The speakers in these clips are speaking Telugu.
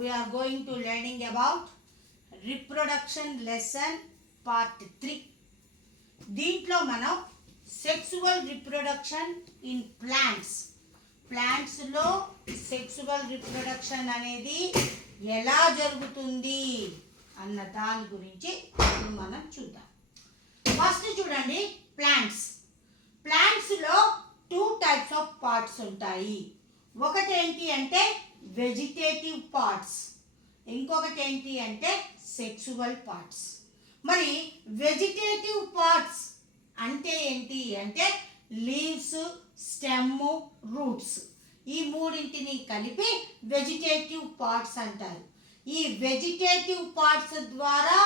we are going to learning about reproduction lesson part 3. దీంట్లో మనం సెక్సువల్ రిప్రొడక్షన్ ఇన్ ప్లాంట్స్లో సెక్సువల్ రిప్రొడక్షన్ అనేది ఎలా జరుగుతుంది అన్న దాని గురించి ఇప్పుడు మనం చూద్దాం. ఫస్ట్ చూడండి, ప్లాంట్స్లో 2 types ఆఫ్ పార్ట్స్ ఉంటాయి. ఒకటి ఏంటి అంటే వెజిటేటివ్ పార్ట్స్, ఇంకొకటి ఏంటి అంటే సెక్సువల్ పార్ట్స్. మరి వెజిటేటివ్ పార్ట్స్ అంటే ఏంటి అంటే లీవ్స్, స్టెమ్, రూట్స్, ఈ మూడింటిని కలిపి వెజిటేటివ్ పార్ట్స్ అంటారు. ఈ వెజిటేటివ్ పార్ట్స్ ద్వారా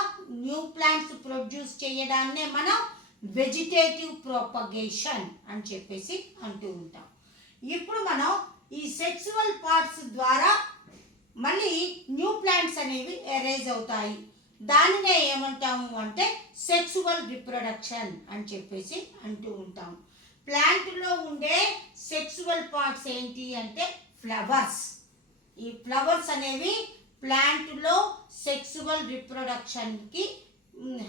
న్యూ ప్లాంట్స్ ప్రొడ్యూస్ చేయడాన్నే మనం వెజిటేటివ్ ప్రొపగేషన్ అని చెప్పేసి అంటూ ఉంటాం. ఇప్పుడు మనం ఈ సెక్సువల్ పార్ట్స్ ద్వారా మళ్ళీ న్యూ ప్లాంట్స్ అనేవి ఎరైజ్ అవుతాయి. దానినే ఏమంటాము అంటే సెక్సువల్ రిప్రొడక్షన్ అని చెప్పేసి అంటూ ఉంటాం. ప్లాంట్లో ఉండే సెక్సువల్ పార్ట్స్ ఏంటి అంటే ఫ్లవర్స్. ఈ ఫ్లవర్స్ అనేవి ప్లాంట్లో సెక్సువల్ రిప్రొడక్షన్కి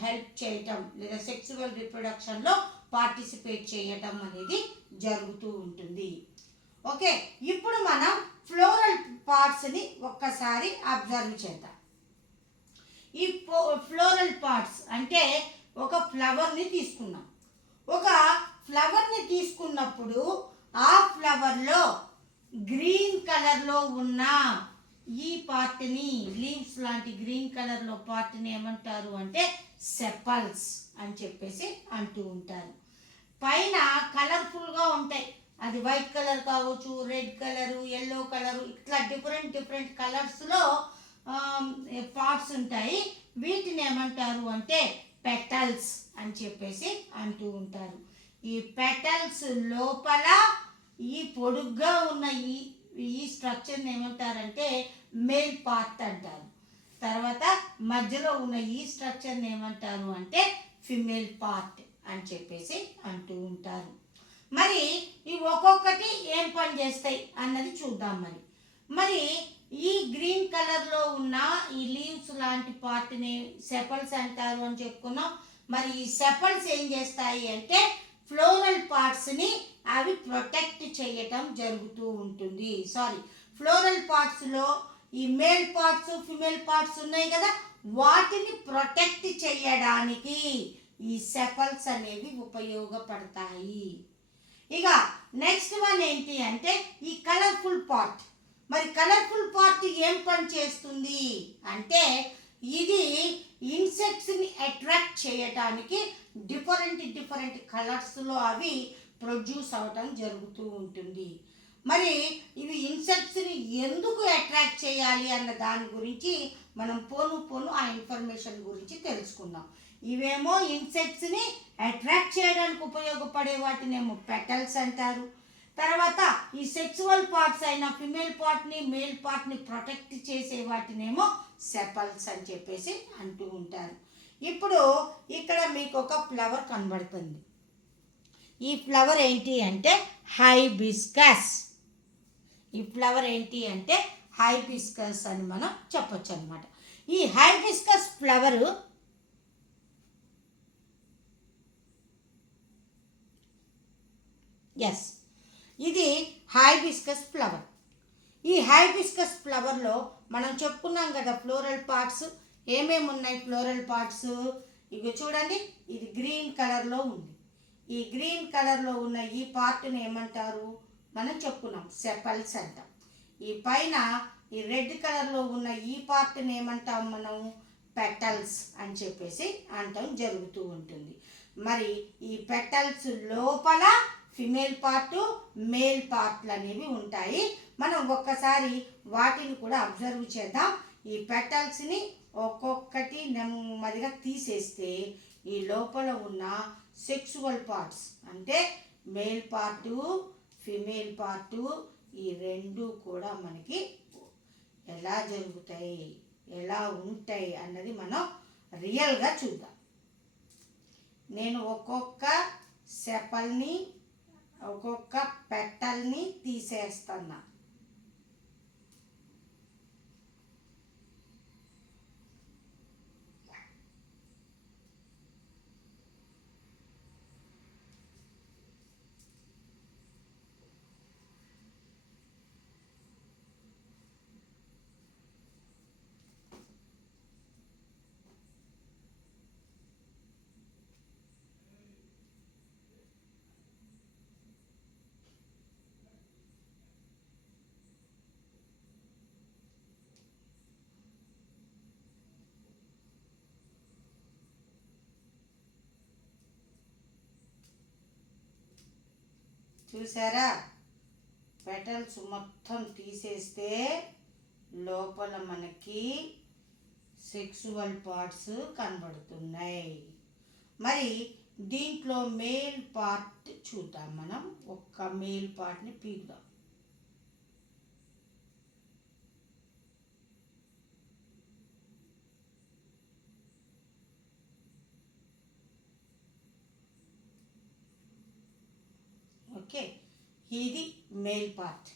హెల్ప్ చేయటం లేదా సెక్సువల్ రిప్రొడక్షన్లో పార్టిసిపేట్ చేయటం అనేది జరుగుతూ ఉంటుంది. ఓకే, ఇప్పుడు మనం ఫ్లోరల్ పార్ట్స్ని ఒక్కసారి అబ్జర్వ్ చేద్దాం. ఈ ఫ్లోరల్ పార్ట్స్ అంటే ఒక ఫ్లవర్ని తీసుకున్నాం. ఒక ఫ్లవర్ని తీసుకున్నప్పుడు ఆ ఫ్లవర్లో గ్రీన్ కలర్లో ఉన్న ఈ పార్ట్ని, లీవ్స్ లాంటి గ్రీన్ కలర్లో పార్ట్ని ఏమంటారు అంటే సెపల్స్ అని చెప్పేసి అంటూ ఉంటారు. పైన కలర్ఫుల్గా ఉంటాయి, అది వైట్ కలర్ కావచ్చు, రెడ్ కలరు, ఎల్లో కలరు, ఇట్లా డిఫరెంట్ కలర్స్లో పార్ట్స్ ఉంటాయి. వీటిని ఏమంటారు అంటే పెటల్స్ అని చెప్పేసి అంటూ ఉంటారు. ఈ పెటల్స్ లోపల ఈ పొడుగ్గా ఉన్న ఈ స్ట్రక్చర్ని ఏమంటారంటే మేల్ పార్ట్ అంటారు. తర్వాత మధ్యలో ఉన్న ఈ స్ట్రక్చర్ని ఏమంటారు అంటే ఫిమేల్ పార్ట్ అని చెప్పేసి అంటూ ఉంటారు. మరి ఈ ఒక్కొక్కటి ఏం పని చేస్తాయి అన్నది చూద్దాం. మరి ఈ గ్రీన్ కలర్లో ఉన్న ఈ లీవ్స్ లాంటి పార్ట్ని సెపల్స్ అంటారు అని చెప్పుకున్నాం. మరి ఈ సెపల్స్ ఏం చేస్తాయి అంటే ఫ్లోరల్ పార్ట్స్ని అవి ప్రొటెక్ట్ చేయటం జరుగుతూ ఉంటుంది. ఫ్లోరల్ పార్ట్స్లో ఈ మేల్ పార్ట్స్, ఫిమేల్ పార్ట్స్ ఉన్నాయి కదా, వాటిని ప్రొటెక్ట్ చేయడానికి ఈ సెపల్స్ అనేవి ఉపయోగపడతాయి. ఇక నెక్స్ట్ వన్ ఏంటి అంటే ఈ కలర్ఫుల్ పార్ట్. మరి కలర్ఫుల్ పార్ట్ ఏం పని చేస్తుంది అంటే ఇది ఇన్సెక్ట్స్ని అట్రాక్ట్ చేయటానికి డిఫరెంట్ కలర్స్లో అవి ప్రొడ్యూస్ అవటం జరుగుతూ ఉంటుంది. మరి ఇవి ఇన్సెక్ట్స్ని ఎందుకు అట్రాక్ట్ చేయాలి అన్న దాని గురించి మనం పోను ఆ ఇన్ఫర్మేషన్ గురించి తెలుసుకుందాం. ఇవేమో ఇన్సెక్ట్స్ని అట్రాక్ట్ చేయడానికి ఉపయోగపడే వాటినేమో పెటల్స్ అంటారు. తర్వాత ఈ సెక్సువల్ పార్ట్స్ అయిన ఫిమేల్ పార్ట్ని, మేల్ పార్ట్ని ప్రొటెక్ట్ చేసే వాటినేమో సెపల్స్ అని చెప్పేసి అంటూ ఉంటారు. ఇప్పుడు ఇక్కడ మీకు ఒక ఫ్లవర్ కనబడుతుంది. ఈ ఫ్లవర్ ఏంటి అంటే హైబిస్కస్. ఈ ఫ్లవర్ ఏంటి అంటే హైబిస్కస్ అని మనం చెప్పొచ్చు అనమాట. ఈ హైబిస్కస్ ఫ్లవరు ఇది హైబిస్కస్ ఫ్లవర్. ఈ హైబిస్కస్ ఫ్లవర్లో మనం చెప్పుకున్నాం కదా ఫ్లోరల్ పార్ట్స్ ఏమేమి ఉన్నాయి. ఫ్లోరల్ పార్ట్స్ ఇవి చూడండి, ఇది గ్రీన్ కలర్లో ఉంది. ఈ గ్రీన్ కలర్లో ఉన్న ఈ పార్ట్ని ఏమంటారు మనం చెప్పుకున్నాం సెపల్స్ అంటాం. ఈ పైన ఈ రెడ్ కలర్లో ఉన్న ఈ పార్ట్ని ఏమంటాం మనం పెటల్స్ అని చెప్పేసి అంటాం జరుగుతూ ఉంటుంది. మరి ఈ పెటల్స్ లోపల ఫిమేల్ పార్ట్, మేల్ పార్ట్లు అనేవి ఉంటాయి. మనం ఒక్కసారి వాటిని కూడా అబ్జర్వ్ చేద్దాం. ఈ పెటల్స్ని ఒక్కొక్కటి నెమ్మదిగా తీసేస్తే ఈ లోపల ఉన్న సెక్సువల్ పార్ట్స్ అంటే మేల్ పార్టు, ఫిమేల్ పార్టు, ఈ రెండు కూడా మనకి ఎలా జరుగుతాయి, ఎలా ఉంటాయి అన్నది మనం రియల్గా చూద్దాం. నేను ఒక్కొక్క సెపల్ని, ఒక్కొక్క పెటల్ని తీసేస్తున్నా. చూసారా? పెటల్స్ మొత్తం తీసేస్తే లోపల మనకి సెక్సువల్ పార్ట్స్ కనబడుతున్నాయి. మరి దీంట్లో మేల్ పార్ట్ చూద్దాం. మనం ఒక్క మేల్ పార్ట్ని పీకుదాం. ఓకే, ఇది మేల్ పార్ట్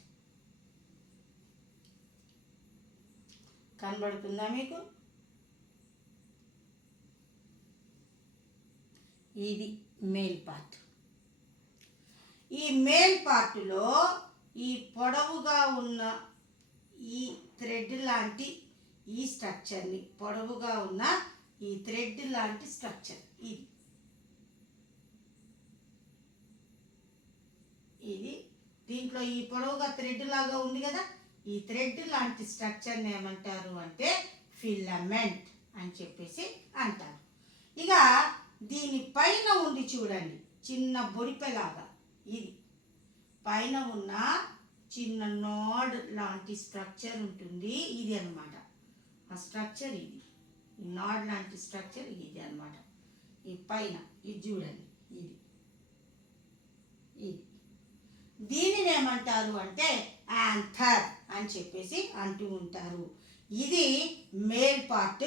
కనబడుతుందా మీకు? ఇది మేల్ పార్ట్. ఈ మేల్ పార్ట్లో ఈ పొడవుగా ఉన్న ఈ థ్రెడ్ లాంటి ఈ స్ట్రక్చర్ని, పొడవుగా ఉన్న ఈ థ్రెడ్ లాంటి స్ట్రక్చర్ ఇది దీంట్లో ఈ పొడవుగా థ్రెడ్ లాగా ఉంది కదా, ఈ థ్రెడ్ లాంటి స్ట్రక్చర్ని ఏమంటారు అంటే ఫిలమెంట్ అని చెప్పేసి అంటారు. ఇక దీని పైన ఉంది చూడండి, చిన్న బొడిపెలాగా, ఇది పైన ఉన్న చిన్న నాడ్ లాంటి స్ట్రక్చర్ ఉంటుంది. ఇది అన్నమాట ఆ స్ట్రక్చర్. ఇది నాడ్ లాంటి స్ట్రక్చర్ ఇది అన్నమాట. ఈ పైన ఇది చూడండి, ఇది ఇది దీనిని ఏమంటారు అంటే యాంథర్ అని చెప్పేసి అంటూ ఉంటారు. ఇది మేల్ పార్ట్.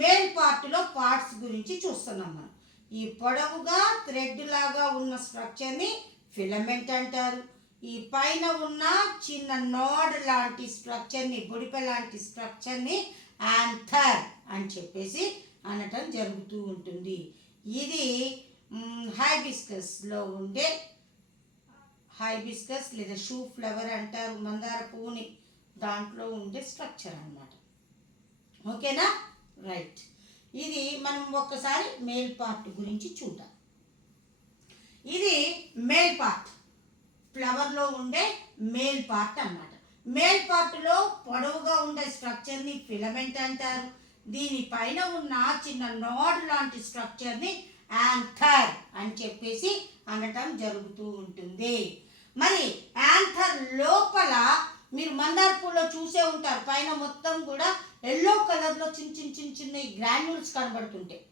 మేల్ పార్ట్లో పార్ట్స్ గురించి చూస్తున్నాం మనం. ఈ పొడవుగా థ్రెడ్ లాగా ఉన్న స్ట్రక్చర్ని ఫిలమెంట్ అంటారు. ఈ పైన ఉన్న చిన్న నోడ్ లాంటి స్ట్రక్చర్ని, బొడిపె లాంటి స్ట్రక్చర్ని యాంథర్ అని చెప్పేసి అనటం జరుగుతూ ఉంటుంది. ఇది హైబిస్కస్లో ఉండే, హైబిస్కస్ లేదా షూ ఫ్లవర్ అంటారు, మందార పువ్వుని, దాంట్లో ఉండే స్ట్రక్చర్ అన్నమాట. ఓకేనా? రైట్. ఇది మనం ఒక్కసారి మేల్ పార్ట్ గురించి చూద్దాం. ఇది మేల్ పార్ట్, ఫ్లవర్లో ఉండే మేల్ పార్ట్ అన్నమాట. మేల్ పార్ట్లో పొడవుగా ఉండే స్ట్రక్చర్ని ఫిలమెంట్ అంటారు. దీనిపైన ఉన్న చిన్న నోడ్ లాంటి స్ట్రక్చర్ని యాంథర్ అని చెప్పేసి అనటం జరుగుతూ ఉంటుంది. మరి యాంథర్ లోపల మీరు మందార పూలో చూసే ఉంటారు, పైన మొత్తం కూడా ఎల్లో కలర్లో చిన్న చిన్న చిన్న చిన్న గ్రాన్యూల్స్ కనబడుతుంటాయి.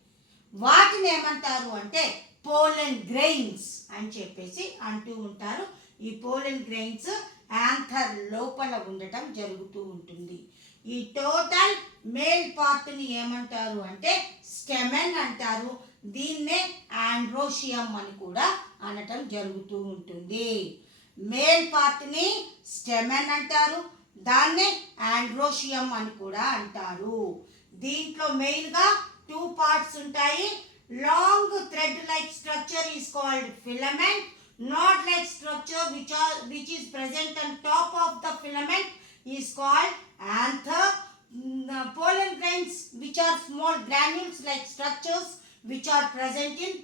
వాటిని ఏమంటారు అంటే పోలెన్ గ్రెయిన్స్ అని చెప్పేసి అంటూ ఉంటారు. ఈ పోలెన్ గ్రెయిన్స్ యాంథర్ లోపల ఉండటం జరుగుతూ ఉంటుంది. ఈ టోటల్ మేల్ పార్ట్ని ఏమంటారు అంటే స్టెమెన్ అంటారు. దీన్నే ఆండ్రోషియం అని కూడా అనటం జరుగుతూ ఉంటుంది. మేల్ పార్ట్ని స్టెమెన్ అంటారు, దాన్నే ఆండ్రోషియం అని కూడా అంటారు. దీంట్లో మెయిన్గా 2 పార్ట్స్ ఉంటాయి. Long thread like structure is called filament. Knot like structure which is present on top of the filament is called anther. Pollen grains which are small granules like structures which are present in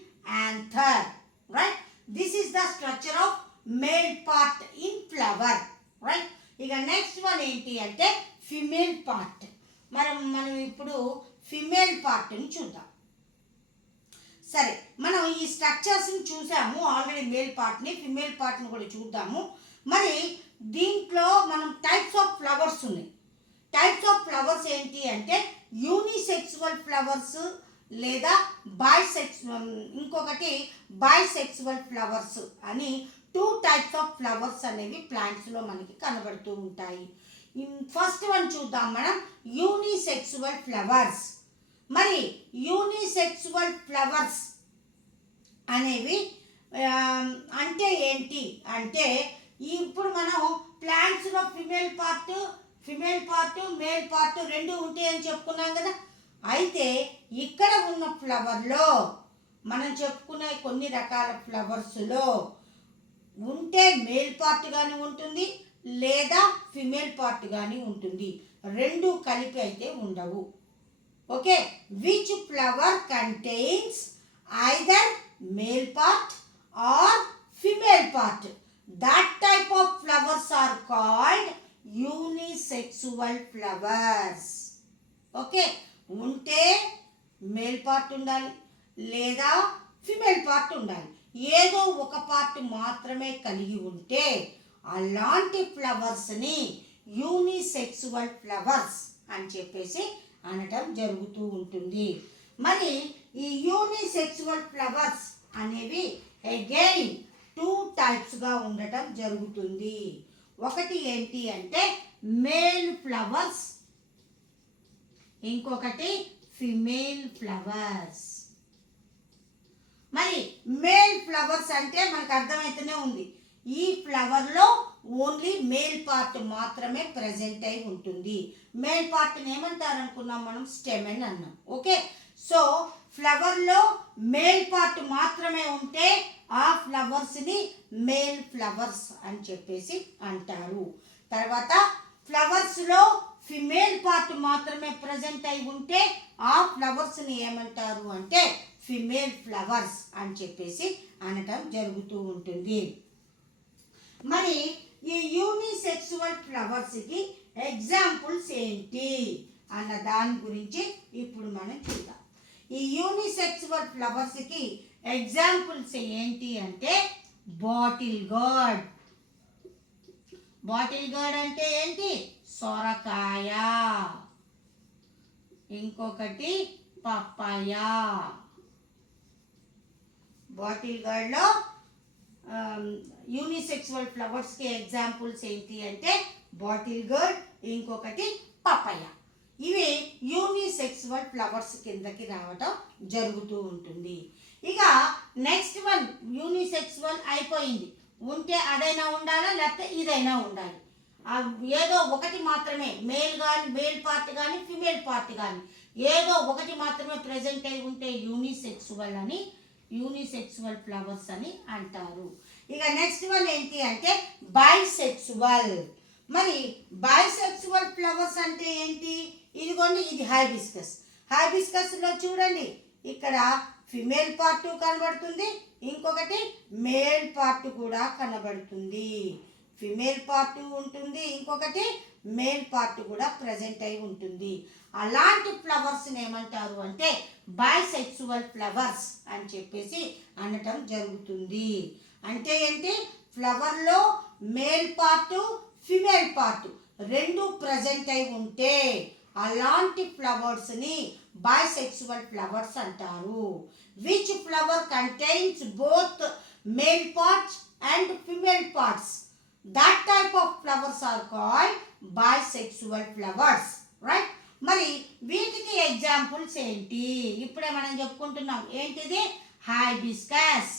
anther. Right? This is the structure of male part in flower. Right? ఇక నెక్స్ట్ వన్ ఏంటి అంటే ఫిమేల్ పార్ట్. మనం ఇప్పుడు ఫిమేల్ పార్ట్ని చూద్దాం. సరే, మనం ఈ స్ట్రక్చర్స్ని చూసాము ఆల్రెడీ, మేల్ పార్ట్ని, ఫిమేల్ పార్ట్ని కూడా చూద్దాము. మరి దీంట్లో మనం టైప్స్ ఆఫ్ ఫ్లవర్స్ ఉన్నాయి. టైప్స్ ఆఫ్ ఫ్లవర్స్ ఏంటి అంటే యూనిసెక్సువల్ ఫ్లవర్స్ లేదా ఇంకొకటి బైసెక్సువల్ ఫ్లవర్స్ అని 2 టైప్స్ ఆఫ్ ఫ్లవర్స్ అనేవి ప్లాంట్స్లో మనకి కనబడుతూ ఉంటాయి. ఫస్ట్ వన్ చూద్దాం మనం, యూనిసెక్సువల్ ఫ్లవర్స్. మరి యూనిసెక్సువల్ ఫ్లవర్స్ అనేవి అంటే ఏంటి అంటే, ఇప్పుడు మనం ప్లాంట్స్లో ఫిమేల్ పార్ట్ మేల్ పార్ట్ 2 ఉంటాయని చెప్పుకున్నాం కదా. అయితే ఇక్కడ ఉన్న ఫ్లవర్లో మనం చెప్పుకునే కొన్ని రకాల ఫ్లవర్స్లో ఉంటే మేల్ పార్ట్ కానీ ఉంటుంది లేదా ఫిమేల్ పార్ట్ కానీ ఉంటుంది, 2 కలిపి అయితే ఉండవు. Okay, which flower contains either male part or female part? That type of flowers are called unisexual flowers. Okay, ఉంటే మేల్ పార్ట్ ఉండాలి లేదా ఫిమేల్ పార్ట్ ఉండాలి. ఏదో ఒక పార్ట్ మాత్రమే కలిగి ఉంటే అలాంటి ఫ్లవర్స్ని యూనిసెక్సువల్ ఫ్లవర్స్ అని చెప్పేసి అనటం జరుగుతూ ఉంటుంది. మరి ఈ యూనిసెక్సువల్ ఫ్లవర్స్ అనేవి అగైన్ 2 టైప్స్గా ఉండటం జరుగుతుంది. ఒకటి ఏంటి అంటే మేల్ ఫ్లవర్స్, ఇంకొకటి ఫిమేల్ ఫ్లవర్స్. మరి మేల్ ఫ్లవర్స్ అంటే మనకు అర్థమవుతూనే ఉంది, ఈ ఫ్లవర్లో ఓన్లీ మేల్ పార్ట్ మాత్రమే ప్రజెంట్ అయి ఉంటుంది. మేల్ పార్ట్ని ఏమంటారు అనుకున్నాం మనం, స్టెమెన్ అన్నాం. ఓకే, సో ఫ్లవర్లో మేల్ పార్ట్ మాత్రమే ఉంటే ఆ ఫ్లవర్స్ని మేల్ ఫ్లవర్స్ అని చెప్పేసి అంటారు. తర్వాత ఫ్లవర్స్లో ఫిమేల్ పార్ట్ మాత్రమే ప్రజెంట్ అయి ఉంటే ఆ ఫ్లవర్స్ని ఏమంటారు అంటే ఫిమేల్ ఫ్లవర్స్ అని చెప్పేసి అనటం జరుగుతూ ఉంటుంది. మరి ఈ యూనిసెక్సువల్ ఫ్లవర్స్కి ఎగ్జాంపుల్స్ ఏంటి అన్న దాని గురించి ఇప్పుడు మనం చూద్దాం. ఈ యూనిసెక్సువల్ ఫ్లవర్స్కి ఎగ్జాంపుల్స్ ఏంటి అంటే బాటిల్ గార్డ్. బాటిల్ గార్డ్ అంటే ఏంటి, సొరకాయ, ఇంకొకటి పప్పాయ. బాటిల్ గార్డ్లో యూనిసెక్సువల్ ఫ్లవర్స్కి ఎగ్జాంపుల్స్ ఏంటి అంటే బాటిల్ గార్డ్, ఇంకొకటి పపాయ. ఇవి యూనిసెక్సువల్ ఫ్లవర్స్ కిందకి రావటం జరుగుతూ ఉంటుంది. ఇక నెక్స్ట్ వన్, యూనిసెక్సువల్ అయిపోయింది, ఉంటే అదైనా ఉండాలా లేకపోతే ఇదైనా ఉండాలి. ఏదో ఒకటి మాత్రమే మేల్ కానీ, మేల్ పార్ట్ కానీ ఫిమేల్ పార్ట్ కానీ ఏదో ఒకటి మాత్రమే ప్రజెంట్ అయి ఉంటే యూనిసెక్సువల్ అని, యూనిసెక్సువల్ ఫ్లవర్స్ అని అంటారు. ఇక నెక్స్ట్ వన్ ఏంటి అంటే బైసెక్సువల్. మరి బైసెక్సువల్ ఫ్లవర్స్ అంటే ఏంటి, ఇదిగోండి ఇది హైబిస్కస్. హైబిస్కస్లో చూడండి ఇక్కడ ఫిమేల్ పార్ట్ కనబడుతుంది, ఇంకొకటి మేల్ పార్ట్ కూడా కనబడుతుంది. ఫిమేల్ పార్ట్ ఉంటుంది, ఇంకొకటి మేల్ పార్ట్ కూడా ప్రజెంట్ అయి ఉంటుంది. అలాంటి ఫ్లవర్స్ని ఏమంటారు అంటే బైసెక్సువల్ ఫ్లవర్స్ అని చెప్పేసి అనటం జరుగుతుంది. అంటే ఏంటి, ఫ్లవర్లో మేల్ పార్ట్ ఫిమేల్ పార్ట్ రెండు ప్రజెంట్ అయి ఉంటే అలాంటి ఫ్లవర్స్ని బైసెక్సువల్ ఫ్లవర్స్ అంటారు. Which flower contains both male parts and female parts, that type of flowers are called bisexual flowers, right? మరి వీటికి ఎగ్జాంపుల్స్ ఏంటి, ఇప్పుడే మనం చెప్పుకుంటున్నాం. ఏంటిది, హైబిస్కస్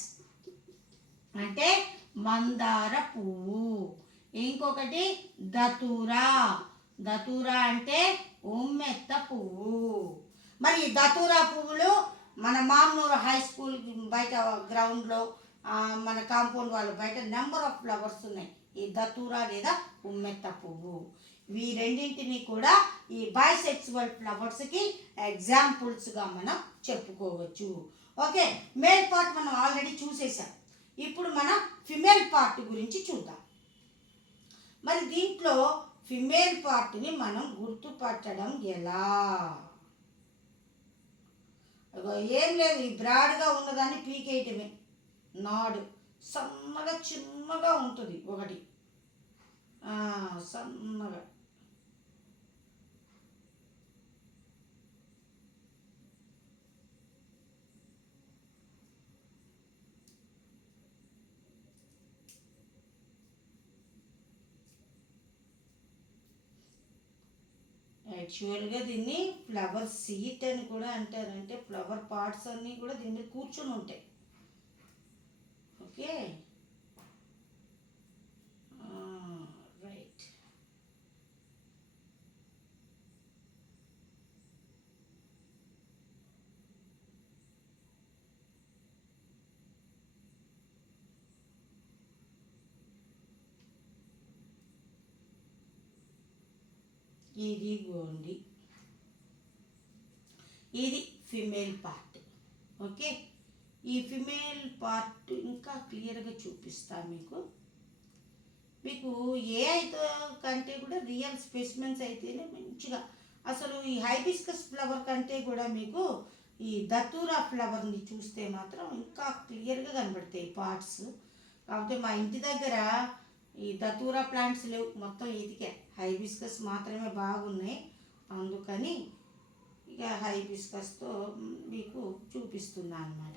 అంటే మందార పువ్వు, ఇంకొకటి దతూరా. దతూరా అంటే ఉమ్మెత్త పువ్వు. మరి దతూరా పువ్వులు మన మామూలు హై స్కూల్ బయట గ్రౌండ్లో, మన కాంపౌండ్ వాళ్ళ బయట నెంబర్ ఆఫ్ ఫ్లవర్స్ ఉన్నాయి. ఈ దతూరా లేదా ఉమ్మెత్త పువ్వు, ఈ రెండింటిని కూడా ఈ బైసెక్సువల్ ఫ్లవర్స్కి ఎగ్జాంపుల్స్గా మనం చెప్పుకోవచ్చు. ఓకే, మేల్ పార్ట్ మనం ఆల్రెడీ చూసేసాం. ఇప్పుడు మనం ఫిమేల్ పార్ట్ గురించి చూద్దాం. మరి దీంట్లో ఫిమేల్ పార్ట్ని మనం గుర్తుపట్టడం ఎలా, ఏం లేదు, ఈ బ్రాడ్గా ఉన్నదాన్ని పీకేయటమే. నాడు సన్నగా చిన్నగా ఉంటుంది ఒకటి, సన్నగా. యాక్చువల్గా దీన్ని ఫ్లవర్ సీట్ అని కూడా అంటారు. అంటే ఫ్లవర్ పార్ట్స్ అన్నీ కూడా దీని మీద కూర్చొని ఉంటాయి. Okay, right. ఇది గోండి, ఇది ఫిమేల్ పార్ట్. ఓకే, ఈ ఫిమేల్ పార్ట్ ఇంకా క్లియర్గా చూపిస్తాను మీకు. మీకు ఏఐ కంటే కూడా రియల్ స్పెసిమెన్స్ అయితేనే మంచిగా, అసలు ఈ హైబిస్కస్ ఫ్లవర్ కంటే కూడా మీకు ఈ దత్తూరా ఫ్లవర్ని చూస్తే మాత్రం ఇంకా క్లియర్గా కనబడతాయి పార్ట్స్. కాకపోతే మా ఇంటి దగ్గర ఈ దత్తూరా ప్లాంట్స్ లేవు, మొత్తం ఇదికే హైబిస్కస్ మాత్రమే బాగున్నాయి. అందుకని ఇక హైబిస్కస్తో మీకు చూపిస్తున్నా అన్నమాట.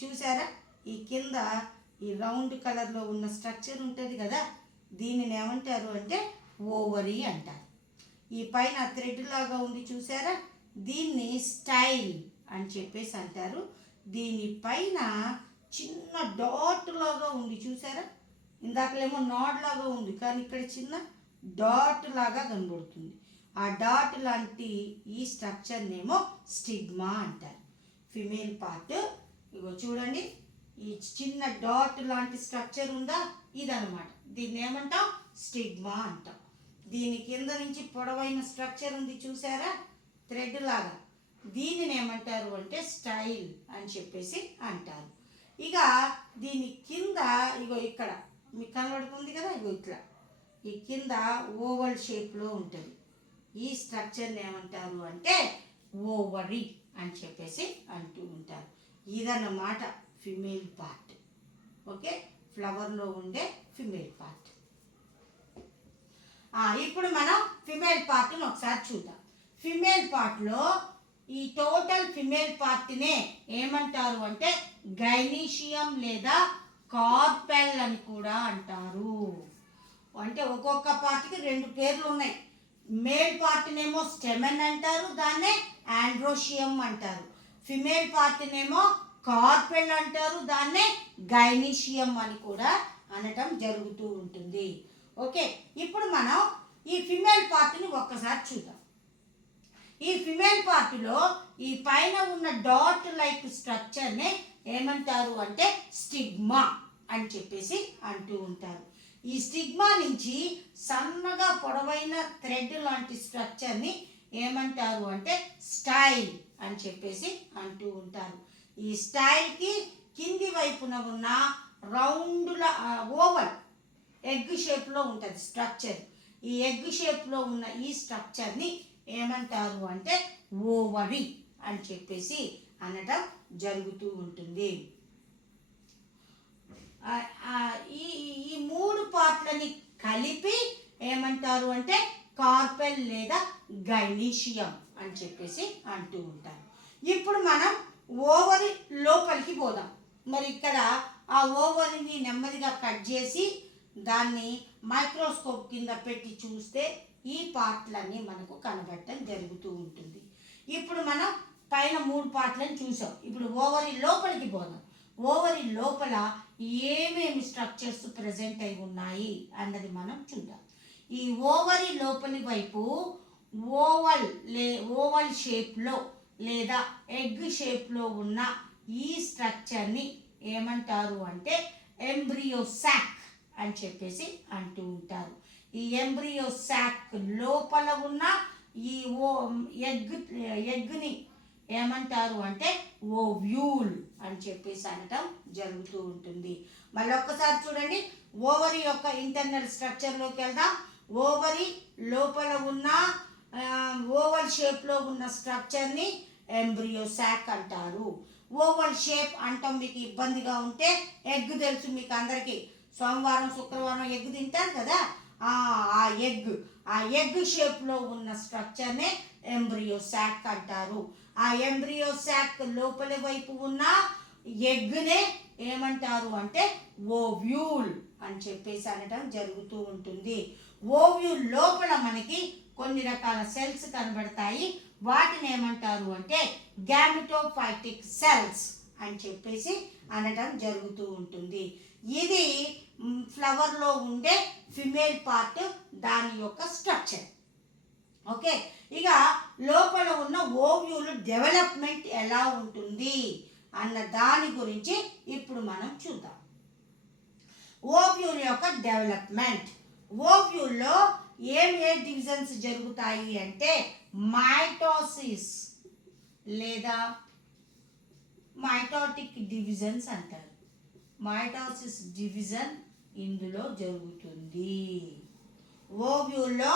చూసారా, ఈ కింద ఈ రౌండ్ కలర్లో ఉన్న స్ట్రక్చర్ ఉంటుంది కదా, దీనిని ఏమంటారు అంటే ఓవరీ అంటారు. ఈ పైన థ్రెడ్ లాగా ఉంది చూసారా, దీన్ని స్టైల్ అని చెప్పేసి అంటారు. దీనిపైన చిన్న డాట్ లాగా ఉంది చూసారా, ఇందాకలేమో నాడ్ లాగా ఉంది కానీ ఇక్కడ చిన్న డాట్ లాగా కనబడుతుంది. ఆ డాట్ లాంటి ఈ స్ట్రక్చర్నేమో స్టిగ్మా అంటారు. ఫిమేల్ పార్ట్ ఇగో చూడండి, ఈ చిన్న డాట్ లాంటి స్ట్రక్చర్ ఉందా, ఇదనమాట. దీన్ని ఏమంటాం, స్టిగ్మా అంటాం. దీని కింద నుంచి పొడవైన స్ట్రక్చర్ ఉంది చూసారా, థ్రెడ్ లాగా, దీనిని ఏమంటారు అంటే స్టైల్ అని చెప్పేసి అంటారు. ఇక దీని కింద ఇగో ఇక్కడ మీకు కనబడుతుంది కదా, ఇగో ఇట్లా ఈ కింద ఓవల్ షేప్లో ఉంటుంది. ఈ స్ట్రక్చర్ని ఏమంటారు అంటే ఓవరీ అని చెప్పేసి అంటూ ఉంటారు. ఇదన్నమాట ఫిమేల్ పార్ట్. ఓకే, ఫ్లవర్లో ఉండే ఫిమేల్ పార్ట్. ఇప్పుడు మనం ఫిమేల్ పార్ట్ని ఒకసారి చూద్దాం. ఫిమేల్ పార్ట్లో ఈ టోటల్ ఫిమేల్ పార్ట్నే ఏమంటారు అంటే గైనీషియం లేదా కార్పెల్ అని కూడా అంటారు. అంటే ఒక్కొక్క పార్ట్కి రెండు పేర్లు ఉన్నాయి. మేల్ పార్ట్నేమో స్టెమెన్ అంటారు, దాన్నే ఆండ్రోషియం అంటారు. ఫిమేల్ పార్ట్నేమో కార్పెల్ అంటారు, దాన్నే గైనీషియం అని కూడా అనటం జరుగుతూ ఉంటుంది. ఓకే, ఇప్పుడు మనం ఈ ఫిమేల్ పార్ట్ని ఒక్కసారి చూద్దాం. ఈ ఫిమేల్ పార్ట్లో ఈ పైన ఉన్న డాట్ లైక్ స్ట్రక్చర్ని ఏమంటారు అంటే స్టిగ్మా అని చెప్పేసి అంటూ ఉంటారు. ఈ స్టిగ్మా నుంచి సన్నగా పొడవైన థ్రెడ్ లాంటి స్ట్రక్చర్ని ఏమంటారు అంటే స్టైల్ అని చెప్పేసి అంటూ ఉంటారు. ఈ స్టైల్కి కింది వైపున ఉన్న రౌండ్ల ఓవల్ ఎగ్ షేప్లో ఉంటుంది స్ట్రక్చర్. ఈ ఎగ్ షేప్లో ఉన్న ఈ స్ట్రక్చర్ని ఏమంటారు అంటే ఓవరీ అని చెప్పేసి అనటం జరుగుతూ ఉంటుంది. ఈ మూడు పార్ట్లని కలిపి ఏమంటారు అంటే కార్పెల్ లేదా గైనీషియం అని చెప్పేసి అంటూ ఉంటారు. ఇప్పుడు మనం ఓవరీ లోపలికి పోదాం. మరి ఇక్కడ ఆ ఓవరీని నెమ్మదిగా కట్ చేసి దాన్ని మైక్రోస్కోప్ కింద పెట్టి చూస్తే ఈ పార్ట్లన్నీ మనకు కనబడటం జరుగుతూ ఉంటుంది. ఇప్పుడు మనం పైన మూడు పార్ట్లను చూసాం. ఇప్పుడు ఓవరీ లోపలికి పోదాం. ఓవరీ లోపల ఏమేమి స్ట్రక్చర్స్ ప్రజెంట్ అయి ఉన్నాయి అన్నది మనం చూద్దాం. ఈ ఓవరీ లోపలి వైపు ఓవల్ షేప్లో లేదా ఎగ్ షేప్లో ఉన్న ఈ స్ట్రక్చర్ని ఏమంటారు అంటే ఎంబ్రియో సాక్ అని చెప్పేసి అంటూ ఉంటారు. ఈ ఎంబ్రియో సాక్ లోపల ఉన్న ఈ ఎగ్ని ఏమంటారు అంటే ఓవ్యూల్ అని చెప్పేసి అనటం జరుగుతూ ఉంటుంది. మళ్ళీ ఒక్కసారి చూడండి, ఓవరీ యొక్క ఇంటర్నల్ స్ట్రక్చర్లోకి వెళ్దాం. ఓవరీ లోపల ఉన్న ఓవల్ షేప్లో ఉన్న స్ట్రక్చర్ని ఎంబ్రియో సాక్ అంటారు. ఓవల్ షేప్ అంటాం మీకు ఇబ్బందిగా ఉంటే ఎగ్ తెలుసు మీకు అందరికీ, సోమవారం శుక్రవారం ఎగ్ తింటారు కదా, ఆ ఎగ్ షేప్లో ఉన్న స్ట్రక్చర్నే ఎంబ్రియో సాక్ అంటారు. ఆ ఎంబ్రియో సాక్ లోపలి వైపు ఉన్న ఎగ్నే ఏమంటారు అంటే ఓవ్యూల్ అని చెప్పేసి అనటం జరుగుతూ ఉంటుంది. ఓవ్యూల్ లోపల మనకి కొన్ని రకాల సెల్స్ కనబడతాయి. వాటిని ఏమంటారు అంటే గ్యామెటోఫైటిక్ సెల్స్ అని చెప్పేసి అనటం జరుగుతూ ఉంటుంది. ఇది ఫ్లవర్లో ఉండే ఫిమేల్ పార్ట్, దాని యొక్క స్ట్రక్చర్. ఓకే, ఇక లోపల ఉన్న ఓవ్యూల్ డెవలప్మెంట్ ఎలా ఉంటుంది అన్న దాని గురించి ఇప్పుడు మనం చూద్దాం. ఓవ్యూల్ యొక్క డెవలప్మెంట్. ఓవ్యూల్లో ఏ డివిజన్స్ జరుగుతాయి అంటే మైటోసిస్ లేదా మైటోటిక్ డివిజన్స్ అంటారు. మైటోసిస్ డివిజన్ ఇందులో జరుగుతుంది. ఓవ్యూల్లో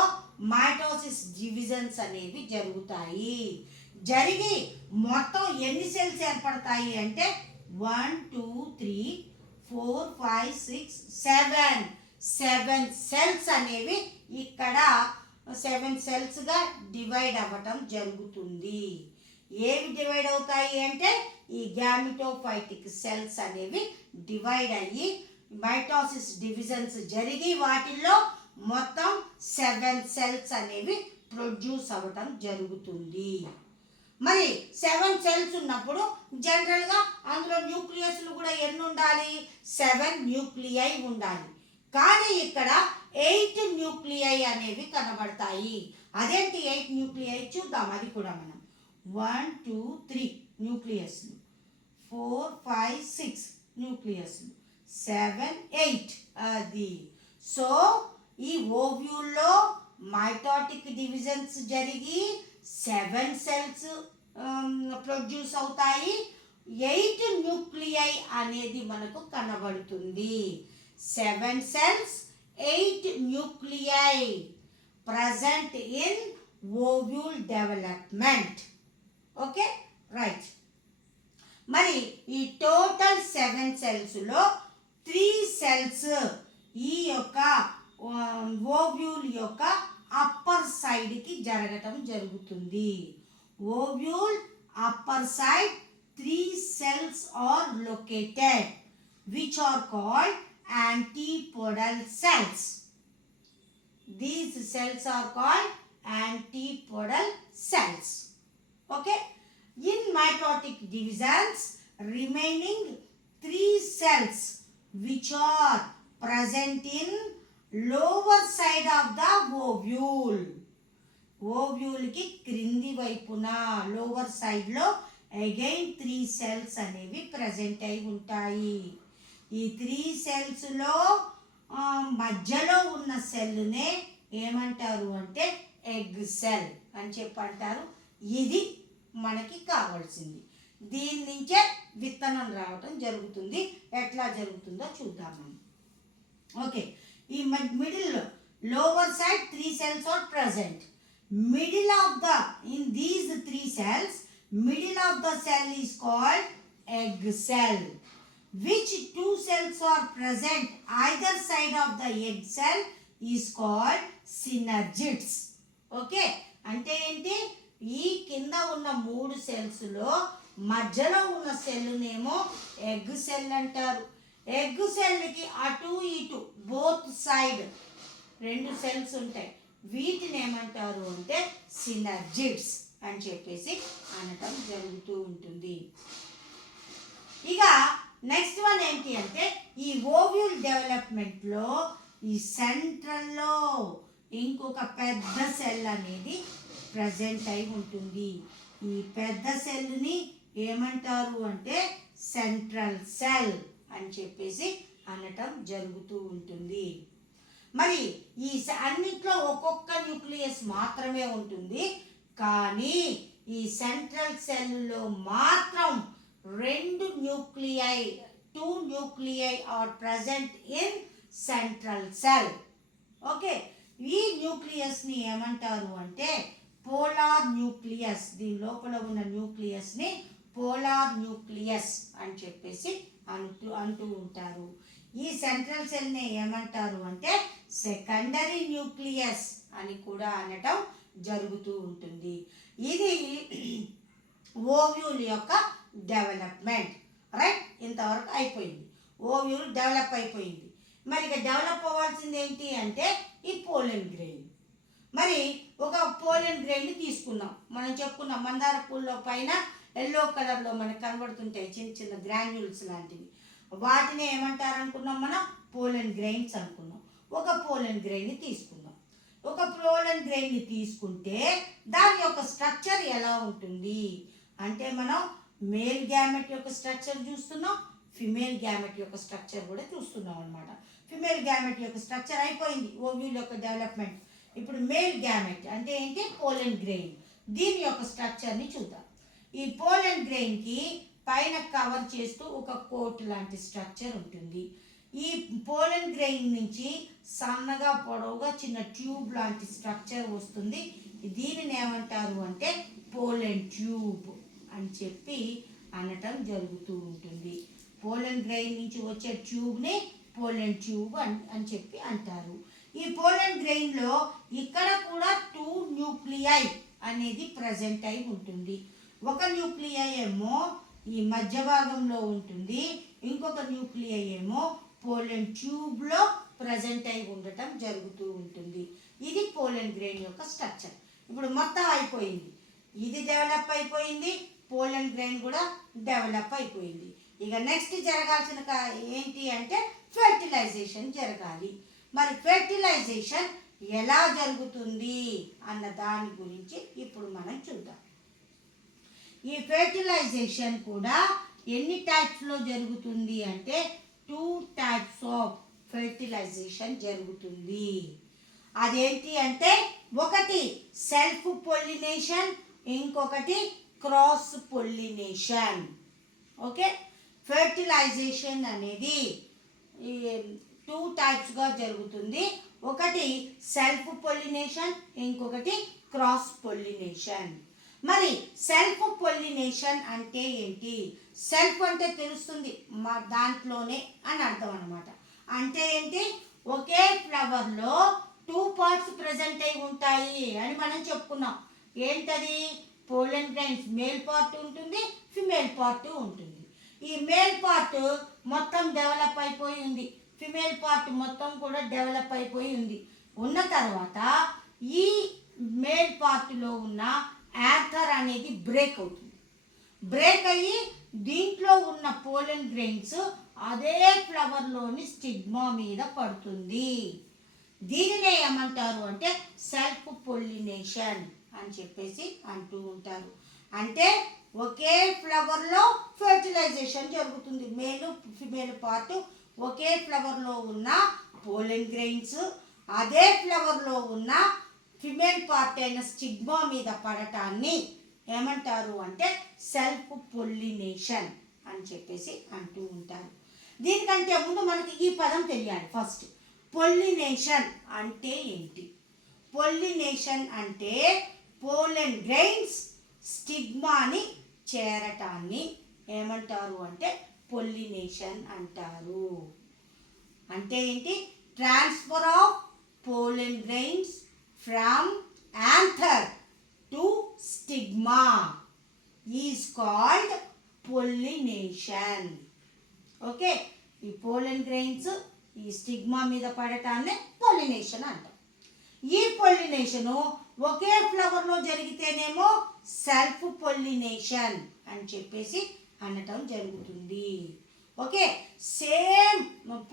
మైటోసిస్ డివిజన్స్ అనేవి జరుగుతాయి. జరిగి మొత్తం ఎన్ని సెల్స్ ఏర్పడతాయి అంటే 1 2 3 4 5 6 7 సెల్స్ అనేవి ఇక్కడ 7 సెల్స్గా డివైడ్ అవ్వటం జరుగుతుంది. ఏవి డివైడ్ అవుతాయి అంటే ఈ గ్యామిటోఫైటిక్ సెల్స్ అనేవి డివైడ్ అయ్యి మైటోసిస్ డివిజన్స్ జరిగి వాటిల్లో మొత్తం 7 సెల్స్ అనేవి ప్రొడ్యూస్ అవ్వటం జరుగుతుంది. మరి 7 సెల్స్ ఉన్నప్పుడు జనరల్గా అందులో న్యూక్లియస్లు కూడా ఎన్ని ఉండాలి? 7 న్యూక్లియై ఉండాలి. కానీ ఇక్కడ 8 న్యూక్లియై అనేవి కనబడతాయి. అదేంటి 8 న్యూక్లియై చూద్దాం. అది కూడా మనం 1 2 3 న్యూక్లియస్లు, 4 5 6 న్యూక్లియస్లు, 7 8 అది. సో ఈ ఓవ్యూల్లో మైటోటిక్ డివిజన్స్ జరిగి 7 సెల్స్ ప్రొడ్యూస్ అవుతాయి. 8 న్యూక్లియై అనేది మనకు కనబడుతుంది. 7 cells, 8 nuclei present in ovule development. Okay, right. మరి ఈ టోటల్ 7 సెల్స్లో 3 సెల్స్ ఈ యొక్క ఓవ్యూల్ యొక్క అప్పర్ సైడ్కి జరగటం జరుగుతుంది. Ovule upper side 3 cells are located which are called antipodal cells. These cells are called antipodal cells. Okay. In mitotic divisions, remaining 3 cells which are present in lower side of the ovule. Ovule కి క్రింది వైపున లోవర్ సైడ్ లో అగైన్ 3 సెల్స్ అనేవి ప్రెజెంట్ అయి ఉంటాయి. ఈ 3 సెల్స్ లో మధ్యలో ఉన్న సెల్నే ఏమంటారు అంటే ఎగ్ సెల్ అని చెప్పి అంటారు. ఇది మనకి కావాల్సింది. దీని నుంచే విత్తనం రావటం జరుగుతుంది. ఎట్లా జరుగుతుందో చూద్దాం మనం. ఓకే, ఈ middle lower side 3 cells are present. Middle of the in these 3 cells, middle of the cell is called egg cell. Which 2 cells are present either side of the egg cell is called synergids. Okay, అంటే ఏంటి? ఈ కింద ఉన్న 3 సెల్స్లో మధ్యలో ఉన్న సెల్నేమో ఎగ్ సెల్ అంటారు. ఎగ్ సెల్కి అటు ఇటు బోత్ సైడ్ 2 సెల్స్ ఉంటాయి. వీటిని ఏమంటారు అంటే సినర్జిడ్స్ అని చెప్పేసి అనటం జరుగుతూ ఉంటుంది. ఇక నెక్స్ట్ వన్ ఏంటి అంటే ఈ ఓవ్యూల్ డెవలప్మెంట్లో ఈ సెంట్రల్లో ఇంకొక పెద్ద సెల్ అనేది ప్రజెంట్ అయి ఉంటుంది. ఈ పెద్ద సెల్ని ఏమంటారు అంటే సెంట్రల్ సెల్ అని చెప్పేసి అనటం జరుగుతూ ఉంటుంది. మరి ఈ అన్నిట్లో ఒక్కొక్క న్యూక్లియస్ మాత్రమే ఉంటుంది. కానీ ఈ సెంట్రల్ సెల్లో మాత్రం 2 nuclei 2 nuclei are present in central cell. Okay, ఈ న్యూక్లియస్ని ఏమంటారు అంటే పోలార్ న్యూక్లియస్. దీని లోపల ఉన్న న్యూక్లియస్ని పోలార్ న్యూక్లియస్ అని చెప్పేసి అంటూ ఉంటారు. ఈ సెంట్రల్ సెల్ని ఏమంటారు అంటే సెకండరీ న్యూక్లియస్ అని కూడా అనటం జరుగుతూ ఉంటుంది. ఇది ఓవ్యూల్ యొక్క డెవలప్మెంట్. రైట్, ఇంతవరకు అయిపోయింది. ఓవ్యూల్ డెవలప్ అయిపోయింది. మరి ఇక డెవలప్ అవ్వాల్సింది ఏంటి అంటే ఈ పోలెన్ గ్రెయిన్. మరి ఒక పోలెన్ గ్రెయిన్ తీసుకున్నాం. మనం చెప్పుకున్నాం మందార పూల్లో పైన ఎల్లో కలర్లో మనకు కనబడుతుంటాయి చిన్న చిన్న గ్రాన్యూల్స్ లాంటివి. వాటిని ఏమంటారు అనుకున్నాం మనం? పోలెన్ గ్రెయిన్స్ అనుకున్నాం. ఒక పోలెన్ గ్రెయిన్ని తీసుకున్నాం. ఒక పోలెన్ గ్రెయిన్ని తీసుకుంటే దాని యొక్క స్ట్రక్చర్ ఎలా ఉంటుంది అంటే మనం మేల్ గ్యామెట్ యొక్క స్ట్రక్చర్ చూస్తున్నాం, ఫిమేల్ గ్యామెట్ యొక్క స్ట్రక్చర్ కూడా చూస్తున్నాం అనమాట. ఫిమేల్ గ్యామెట్ యొక్క స్ట్రక్చర్ అయిపోయింది ఓవ్యూల్ యొక్క డెవలప్మెంట్. ఇప్పుడు మేల్ గ్యామెట్ అంటే ఏంటి? Pollen grain. దీని యొక్క స్ట్రక్చర్ని చూద్దాం. ఈ పోలెన్ గ్రెయిన్కి పైన కవర్ చేస్తూ ఒక కోట్ లాంటి స్ట్రక్చర్ ఉంటుంది. ఈ పోలెన్ గ్రెయిన్ నుంచి సన్నగా పొడవుగా చిన్న ట్యూబ్ లాంటి స్ట్రక్చర్ వస్తుంది. దీనిని ఏమంటారు అంటే పోలెన్ ట్యూబ్ అని చెప్పి అనటం జరుగుతూ ఉంటుంది. పోలెన్ గ్రెయిన్ నుంచి వచ్చే ట్యూబ్ని పోలెన్ ట్యూబ్ అని చెప్పి అంటారు. ఈ పోలెన్ గ్రెయిన్లో ఇక్కడ కూడా 2 న్యూక్లియై అనేది ప్రజెంట్ అయి ఉంటుంది. ఒక న్యూక్లియై ఏమో ఈ మధ్య భాగంలో ఉంటుంది, ఇంకొక న్యూక్లియై ఏమో పోలెన్ ట్యూబ్లో ప్రజెంట్ అయి ఉండటం జరుగుతూ ఉంటుంది. ఇది పోలెన్ గ్రెయిన్ యొక్క స్ట్రక్చర్. ఇప్పుడు మొత్తం అయిపోయింది, ఇది డెవలప్ అయిపోయింది, పోలెన్ గ్రెయిన్ కూడా డెవలప్ అయిపోయింది. ఇక నెక్స్ట్ జరగాల్సిన ఏంటి అంటే ఫెర్టిలైజేషన్ జరగాలి. మరి ఫెర్టిలైజేషన్ ఎలా జరుగుతుంది అన్న దాని గురించి ఇప్పుడు మనం చూద్దాం. ఈ ఫెర్టిలైజేషన్ కూడా ఎన్ని టైప్స్లో జరుగుతుంది అంటే 2 టైప్స్ ఆఫ్ ఫెర్టిలైజేషన్ జరుగుతుంది. అదేంటి అంటే ఒకటి సెల్ఫ్ పొల్లినేషన్, ఇంకొకటి క్రాస్ పొల్లినేషన్. ఓకే, ఫెర్టిలైజేషన్ అనేది 2 టైప్స్గా జరుగుతుంది. ఒకటి సెల్ఫ్ పొల్లినేషన్, ఇంకొకటి క్రాస్ పొల్లినేషన్. మరి సెల్ఫ్ పొల్లినేషన్ అంటే ఏంటి? సెల్ఫ్ అంటే తెలుస్తుంది మా దాంట్లోనే అని అర్థం అనమాట. అంటే ఏంటి? ఒకే ఫ్లవర్లో 2 పార్ట్స్ ప్రజెంట్ అయి ఉంటాయి అని మనం చెప్పుకున్నాం. ఏంటది? పోలెన్ గ్రెయిన్స్ మేల్ పార్ట్ ఉంటుంది, ఫిమేల్ పార్ట్ ఉంటుంది. ఈ మేల్ పార్ట్ మొత్తం డెవలప్ అయిపోయి ఉంది, ఫిమేల్ పార్ట్ మొత్తం కూడా డెవలప్ అయిపోయి ఉంది. ఉన్న తర్వాత ఈ మేల్ పార్ట్లో ఉన్న యాథర్ అనేది బ్రేక్ అవుతుంది. బ్రేక్ అయ్యి దీంట్లో ఉన్న పోలెన్ గ్రెయిన్స్ అదే ఫ్లవర్లోని స్టిగ్మా మీద పడుతుంది. దీనినే ఏమంటారు అంటే సెల్ఫ్ పొల్లినేషన్ అని చెప్పేసి అంటూ ఉంటారు. అంటే ఒకే ఫ్లవర్లో ఫెర్టిలైజేషన్ జరుగుతుంది. మేలు ఫిమేల్ పార్ట్ ఒకే ఫ్లవర్లో ఉన్న పోలెన్ గ్రెయిన్స్ అదే ఫ్లవర్లో ఉన్న ఫిమేల్ పార్ట్ అయిన స్టిగ్మా మీద పడటాన్ని ఏమంటారు అంటే సెల్ఫ్ పొల్లినేషన్ అని చెప్పేసి అంటూ ఉంటారు. దీనికంటే ముందు మనకి ఈ పదం తెలియాలి. ఫస్ట్ పొల్లినేషన్ అంటే ఏంటి? పొల్లినేషన్ అంటే పోలెన్ గ్రెయిన్స్ స్టిగ్మాని చేరటాన్ని ఏమంటారు అంటే పొల్లినేషన్ అంటారు. అంటే ఏంటి? Transfer of pollen grains from anther to stigma is called pollination. Okay, ఈ పోలెన్ గ్రెయిన్స్ ఈ స్టిగ్మా మీద పడటాన్ని పొల్లినేషన్ అంటాం. ఈ పొల్లినేషను ఒకే ఫ్లవర్లో జరిగితేనేమో సెల్ఫ్ పొల్లినేషన్ అని చెప్పేసి అనటం జరుగుతుంది. Okay, same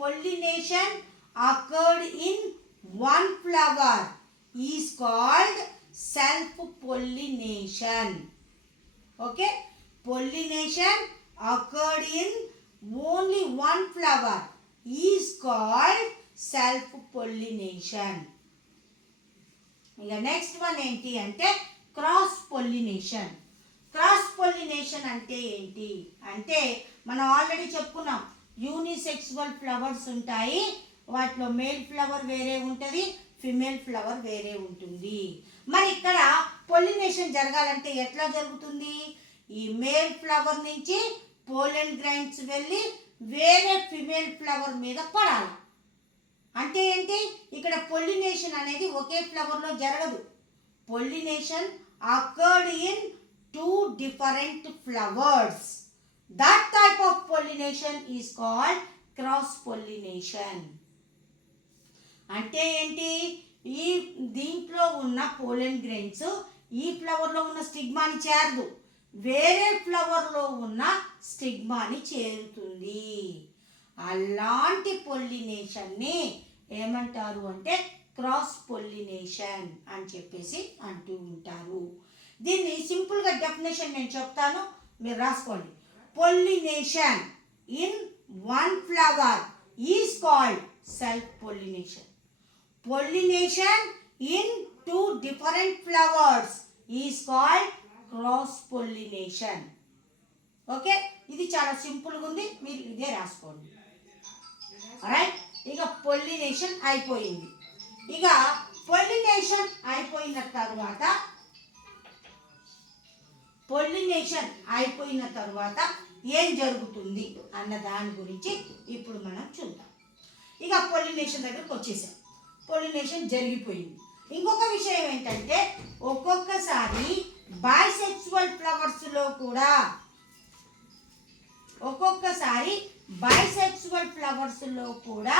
pollination occurred in one flower is called self pollination. Okay, pollination occurred in only one flower is called self pollination. ఇక నెక్స్ట్ వన్ ఏంటి అంటే క్రాస్ పొల్లినేషన్. క్రాస్ పొల్లినేషన్ అంటే ఏంటి అంటే మనం ఆల్రెడీ చెప్పుకున్నాం, యూనిసెక్సువల్ ఫ్లవర్స్ ఉంటాయి, వాటిలో మేల్ ఫ్లవర్ వేరే ఉంటుంది, ఫిమేల్ ఫ్లవర్ వేరే ఉంటుంది. మరి ఇక్కడ పొల్లినేషన్ జరగాలంటే ఎట్లా జరుగుతుంది? ఈ మేల్ ఫ్లవర్ నుంచి పోలెన్ గ్రెయిన్స్ వెళ్ళి వేరే ఫిమేల్ ఫ్లవర్ మీద పడాలి. అంటే ఏంటి? ఇక్కడ పొల్లినేషన్ అనేది ఒకే ఫ్లవర్లో జరగదు. పొల్లినేషన్ occurred in 2 different flowers. That type of pollination is called cross pollination. అంటే ఏంటి? ఈ దీంట్లో ఉన్న పోలెన్ గ్రెయిన్స్ ఈ ఫ్లవర్లో ఉన్న స్టిగ్మాని చేరదు, వేరే ఫ్లవర్లో ఉన్న స్టిగ్మాని చేరుతుంది. అలాంటి పొల్లినేషన్ని ఏమంటారు అంటే క్రాస్ పొల్లినేషన్ అని చెప్పేసి అంటూ ఉంటారు. దీన్ని సింపుల్గా డెఫినేషన్ నేను చెప్తాను, మీరు రాసుకోండి. Pollination in one flower is called self pollination. Pollination in 2 different flowers is called cross pollination. Okay, ఇది చాలా సింపుల్గా ఉంది, మీరు ఇదే రాసుకోండి. రైట్, ఇక పొల్లినేషన్ అయిపోయింది. ఇక పొల్లినేషన్ అయిపోయిన తర్వాత పొల్లినేషన్ అయిపోయిన తర్వాత ఏం జరుగుతుంది అన్న దాని గురించి ఇప్పుడు మనం చూద్దాం. ఇక పొల్లినేషన్ దగ్గరకు వచ్చేసాం. పొల్లినేషన్ జరిగిపోయింది. ఇంకొక విషయం ఏంటంటే ఒక్కొక్కసారి బైసెక్సువల్ ఫ్లవర్స్లో కూడా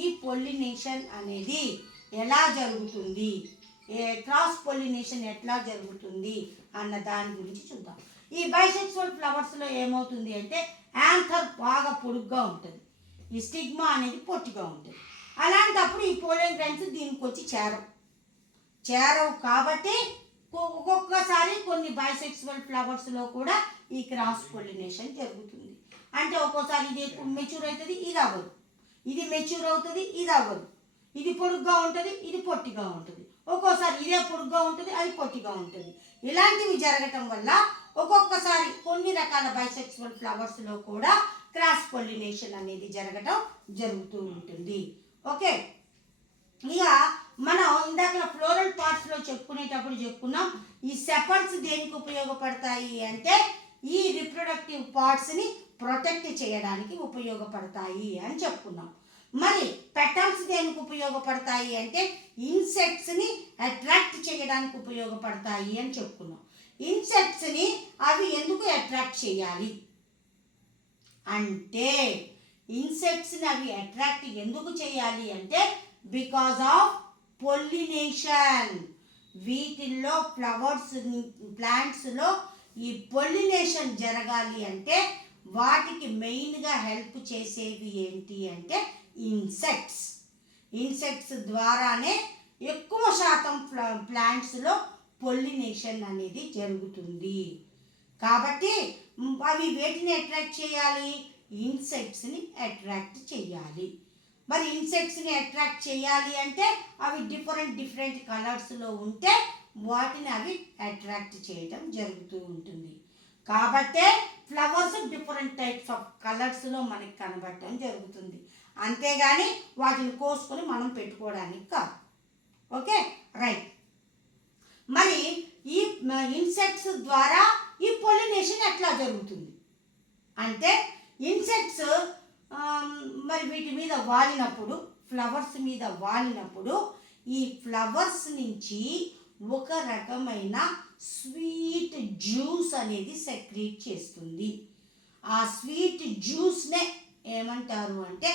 ఈ పొల్లినేషన్ అనేది ఎలా జరుగుతుంది, క్రాస్ పొల్లినేషన్ ఎట్లా జరుగుతుంది అన్న దాని గురించి చూద్దాం. ఈ బైసెక్సువల్ ఫ్లవర్స్లో ఏమవుతుంది అంటే యాంథర్ బాగా పొడుగ్గా ఉంటుంది, ఈ స్టిగ్మా అనేది పొట్టిగా ఉంటుంది. అలాంటప్పుడు ఈ పోలెన్ గ్రైన్స్ దీనికి వచ్చి చేరవు కాబట్టి ఒక్కొక్కసారి కొన్ని బైసెక్సువల్ ఫ్లవర్స్లో కూడా ఈ క్రాస్ పొల్లినేషన్ జరుగుతుంది. అంటే ఒక్కోసారి ఇది మెచ్యూర్ అవుతుంది, ఇది అవ్వదు, ఇది మెచ్యూర్ అవుతుంది, ఇది అవ్వదు, ఇది పొడుగ్గా ఉంటుంది, ఇది పొట్టిగా ఉంటుంది, ఒక్కోసారి ఇదే పొడుగ్గా ఉంటుంది, అది పొట్టిగా ఉంటుంది. ఇలాంటివి జరగటం వల్ల ఒక్కొక్కసారి కొన్ని రకాల బైసెక్సువల్ ఫ్లవర్స్లో కూడా క్రాస్ పొల్లినేషన్ అనేది జరుగుతూ ఉంటుంది. ఓకే, ఇక మనం ఇందాక ఫ్లోరల్ పార్ట్స్లో చెప్పుకున్నాం. ఈ సెపల్స్ దేనికి ఉపయోగపడతాయి అంటే ఈ రిప్రొడక్టివ్ పార్ట్స్ని ప్రొటెక్ట్ చేయడానికి ఉపయోగపడతాయి అని చెప్పుకున్నాం. మరి పెటల్స్ దేనికి ఉపయోగపడతాయి అంటే ఇన్సెక్ట్స్ని అట్రాక్ట్ చేయడానికి ఉపయోగపడతాయి అని చెప్పుకున్నాం. ఇన్సెక్ట్స్ని అవి ఎందుకు అట్రాక్ట్ చేయాలి అంటే ఇన్సెక్ట్స్ని అవి అట్రాక్ట్ ఎందుకు చేయాలి అంటే బికాజ్ ఆఫ్ పొల్లినేషన్. వీటిల్లో ప్లాంట్స్లో ఈ పొల్లినేషన్ జరగాలి అంటే వాటికి మెయిన్గా హెల్ప్ చేసేవి ఏంటి అంటే ఇన్సెక్ట్స్ ద్వారానే ఎక్కువ శాతం ప్లాంట్స్లో పొల్లినేషన్ అనేది జరుగుతుంది. కాబట్టి అవి వేటిని అట్రాక్ట్ చేయాలి, ఇన్సెక్ట్స్ని అట్రాక్ట్ చేయాలి. మరి ఇన్సెక్ట్స్ని అట్రాక్ట్ చేయాలి అంటే అవి డిఫరెంట్ కలర్స్లో ఉంటే వాటిని అవి అట్రాక్ట్ చేయడం జరుగుతూ ఉంటుంది. కాబట్టే ఫ్లవర్స్ డిఫరెంట్ టైప్స్ ఆఫ్ కలర్స్లో మనకి కనబడటం జరుగుతుంది, అంతేగాని వాటిని కోసుకొని మనం పెట్టుకోవడానికి కాదు. Okay, right. మరి ఈ ఇన్సెక్ట్స్ ద్వారా ఈ పొలినేషన్ ఎట్లా జరుగుతుంది అంటే ఇన్సెక్ట్స్ మరి వీటి మీద వాలినప్పుడు, ఫ్లవర్స్ మీద వాలినప్పుడు ఈ ఫ్లవర్స్ నుంచి ఒక రకమైన స్వీట్ జ్యూస్ అనేది సెక్రీట్ చేస్తుంది. ఆ స్వీట్ జ్యూస్నే ఏమంటారు అంటే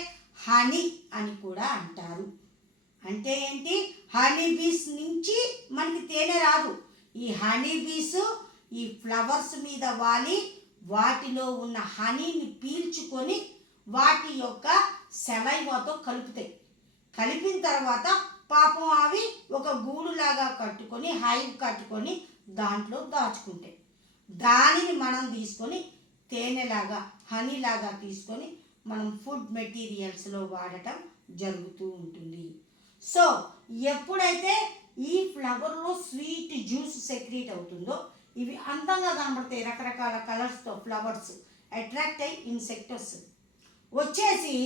హనీ అని కూడా అంటారు. అంటే ఏంటి, హనీ బీస్ నుంచి మనకి తేనె రాదు. ఈ హనీ బీస్ ఈ ఫ్లవర్స్ మీద వాలి వాటిలో ఉన్న హనీని పీల్చుకొని వాటి యొక్క సెలైవాతో కలుపుతాయి. కలిపిన తర్వాత పాపం అవి ఒక గూడులాగా కట్టుకొని హైవ్ కట్టుకొని దాంట్లో దాచుకుంటాయి. దానిని మనం తీసుకొని తేనెలాగా హనీలాగా తీసుకొని మనం ఫుడ్ మెటీరియల్స్లో వాడటం జరుగుతూ ఉంటుంది. సో ఎప్పుడైతే ఈ ఫ్లవర్లో స్వీట్ జ్యూస్ సెక్రీట్ అవుతుందో ఇవి అందంగా కనబడతాయి. రకరకాల కలర్స్తో ఫ్లవర్స్ అట్రాక్ట్ అయ్యి ఇన్సెక్ట్స్ వచ్చేసి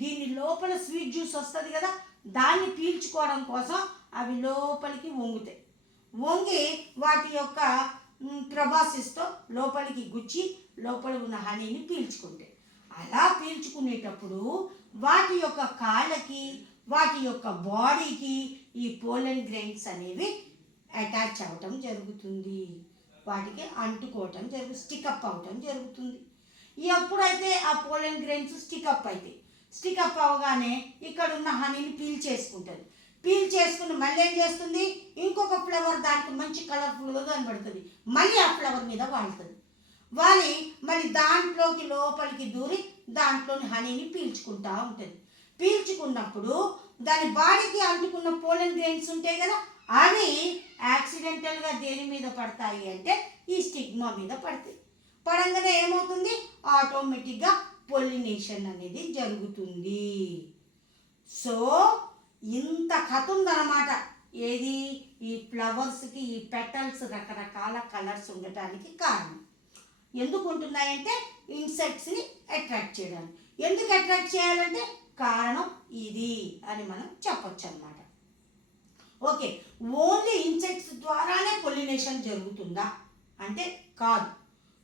దీని లోపల స్వీట్ జ్యూస్ వస్తుంది కదా, దాన్ని పీల్చుకోవడం కోసం అవి లోపలికి వంగుతాయి. వంగి వాటి యొక్క ప్రభాసిస్తో లోపలికి గుచ్చి లోపల ఉన్న హనీని పీల్చుకుంటాయి. అలా పీల్చుకునేటప్పుడు వాటి యొక్క కాళ్ళకి వాటి యొక్క బాడీకి ఈ పోలెన్ గ్రెయిన్స్ అనేవి అటాచ్ అవ్వటం జరుగుతుంది, వాటికి అంటుకోవటం స్టికప్ అవటం జరుగుతుంది. ఎప్పుడైతే ఆ పోలెన్ గ్రెయిన్స్ స్టికప్ అవుతాయి, స్టికప్ అవగానే ఇక్కడ ఉన్న హనీని పీల్చేసుకుని మళ్ళీ ఏం చేస్తుంది, ఇంకొక ఫ్లవర్ దానికి మంచి కలర్ఫుల్గా కనబడుతుంది, మళ్ళీ ఆ ఫ్లవర్ మీద వాళ్తుంది. వాలి మళ్ళీ దాంట్లోకి లోపలికి దూరి దాంట్లోని హనీని పీల్చుకుంటూ ఉంటుంది. పీల్చుకున్నప్పుడు దాని బాడీకి అంటుకున్న పోలెన్ గ్రెయిన్స్ ఉంటాయి కదా, అవి యాక్సిడెంటల్గా దేని మీద పడతాయి అంటే ఈ స్టిగ్మా మీద పడతాయి. పడంగానే ఏమవుతుంది, ఆటోమేటిక్గా పొలినేషన్ అనేది జరుగుతుంది. సో ఇంత కథ ఉందన్నమాట. ఏది, ఈ ఫ్లవర్స్కి ఈ పెటల్స్ రకరకాల కలర్స్ ఉండటానికి కారణం. ఎందుకు ఉంటున్నాయంటే ఇన్సెక్ట్స్ని అట్రాక్ట్ చేయడానికి. ఎందుకు అట్రాక్ట్ చేయాలంటే కారణం ఇది అని మనం చెప్పొచ్చు అన్నమాట. ఓకే, ఓన్లీ ఇన్సెక్ట్స్ ద్వారానే పొలినేషన్ జరుగుతుందా అంటే కాదు.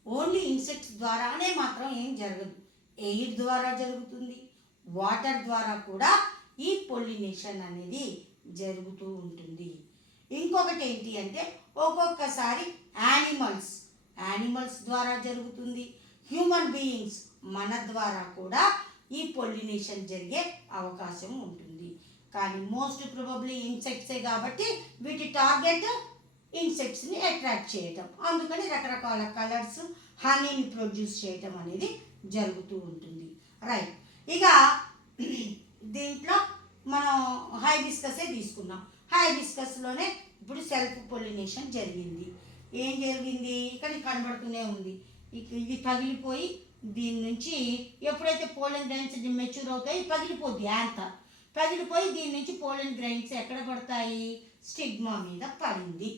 ఓన్లీ ఇన్సెక్ట్స్ ద్వారానే మాత్రం ఏం జరగదు. ఎయిర్ ద్వారా జరుగుతుంది, వాటర్ ద్వారా కూడా ఈ పొల్లినేషన్ అనేది జరుగుతూ ఉంటుంది. ఇంకొకటి ఏంటి అంటే ఒక్కొక్కసారి యానిమల్స్ ద్వారా జరుగుతుంది. హ్యూమన్ బీయింగ్స్ మన ద్వారా కూడా ఈ పొల్లినేషన్ జరిగే అవకాశం ఉంటుంది. కానీ మోస్ట్ ప్రాబబ్లీ ఇన్సెక్ట్సే కాబట్టి వీటి టార్గెట్ ఇన్సెక్ట్స్ని అట్రాక్ట్ చేయటం. అందుకని రకరకాల కలర్స్ హనీని ప్రొడ్యూస్ చేయటం అనేది జరుగుతూ ఉంటుంది. రైట్. ఇక దీంట్లో మనం హైబిస్కసే తీసుకున్నాం. హైబిస్కస్లోనే ఇప్పుడు సెల్ఫ్ పొలినేషన్ జరిగింది. ఏం జరిగింది? ఇక్కడ కనబడుతూనే ఉంది. ఇది పగిలిపోయి దీని నుంచి ఎప్పుడైతే పోలెన్ గ్రైన్స్ మెచ్యూర్ అవుతాయి పగిలిపోద్ది. యాంథర్ పగిలిపోయి దీని నుంచి పోలెన్ గ్రైన్స్ ఎక్కడ పడతాయి? స్టిగ్మా మీద పడింది.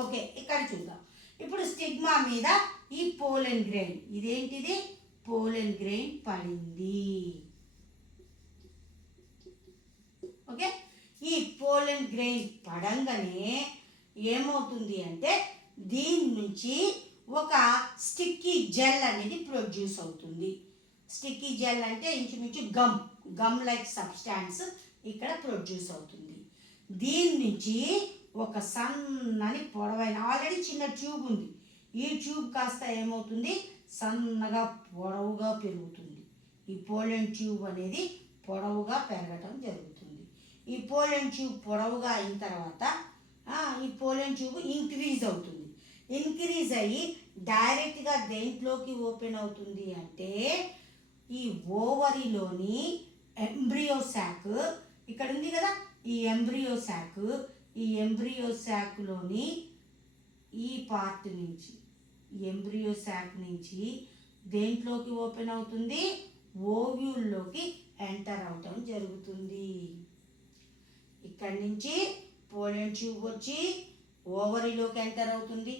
ఓకే, ఇక్కడ చూద్దాం. ఇప్పుడు స్టిగ్మా మీద ఈ పోలెన్ గ్రెయిన్, ఇదేంటిది? పోలెన్ గ్రెయిన్ పడింది. ఓకే, ఈ పోలెన్ గ్రెయిన్ పడంగానే ఏమవుతుంది అంటే దీని నుంచి ఒక స్టిక్కీ జెల్ అనేది ప్రొడ్యూస్ అవుతుంది. స్టిక్కీ జెల్ అంటే ఇంచుమించు గమ్ లైక్ సబ్స్టాన్స్ ఇక్కడ ప్రొడ్యూస్ అవుతుంది. దీని నుంచి ఒక సన్నని పొడవైన, ఆల్రెడీ చిన్న ట్యూబ్ ఉంది, ఈ ట్యూబ్ కాస్త ఏమవుతుంది? సన్నగా పొడవుగా పెరుగుతుంది. ఈ పోలెన్ ట్యూబ్ అనేది పొడవుగా పెరగటం జరుగుతుంది. ఈ పోలెన్ ట్యూబ్ పొడవుగా అయిన తర్వాత ఈ పోలెన్ ట్యూబ్ ఇంక్రీజ్ అవుతుంది. ఇంక్రీజ్ అయ్యి డైరెక్ట్గా దేంట్లోకి ఓపెన్ అవుతుంది అంటే ఈ ఓవరీలోని ఎంబ్రియో శాక్ ఇక్కడ ఉంది కదా, ఈ ఎంబ్రియో శాక్లోని ఈ పార్ట్ నుంచి, ఎంబ్రియో శాక్ నుంచి దేంట్లోకి ఓపెన్ అవుతుంది? ఓవ్యూల్లోకి ఎంటర్ అవటం జరుగుతుంది. ఇక్కడి నుంచి పోలెన్ ట్యూబ్ వచ్చి ఓవరీలోకి ఎంటర్ అవుతుంది.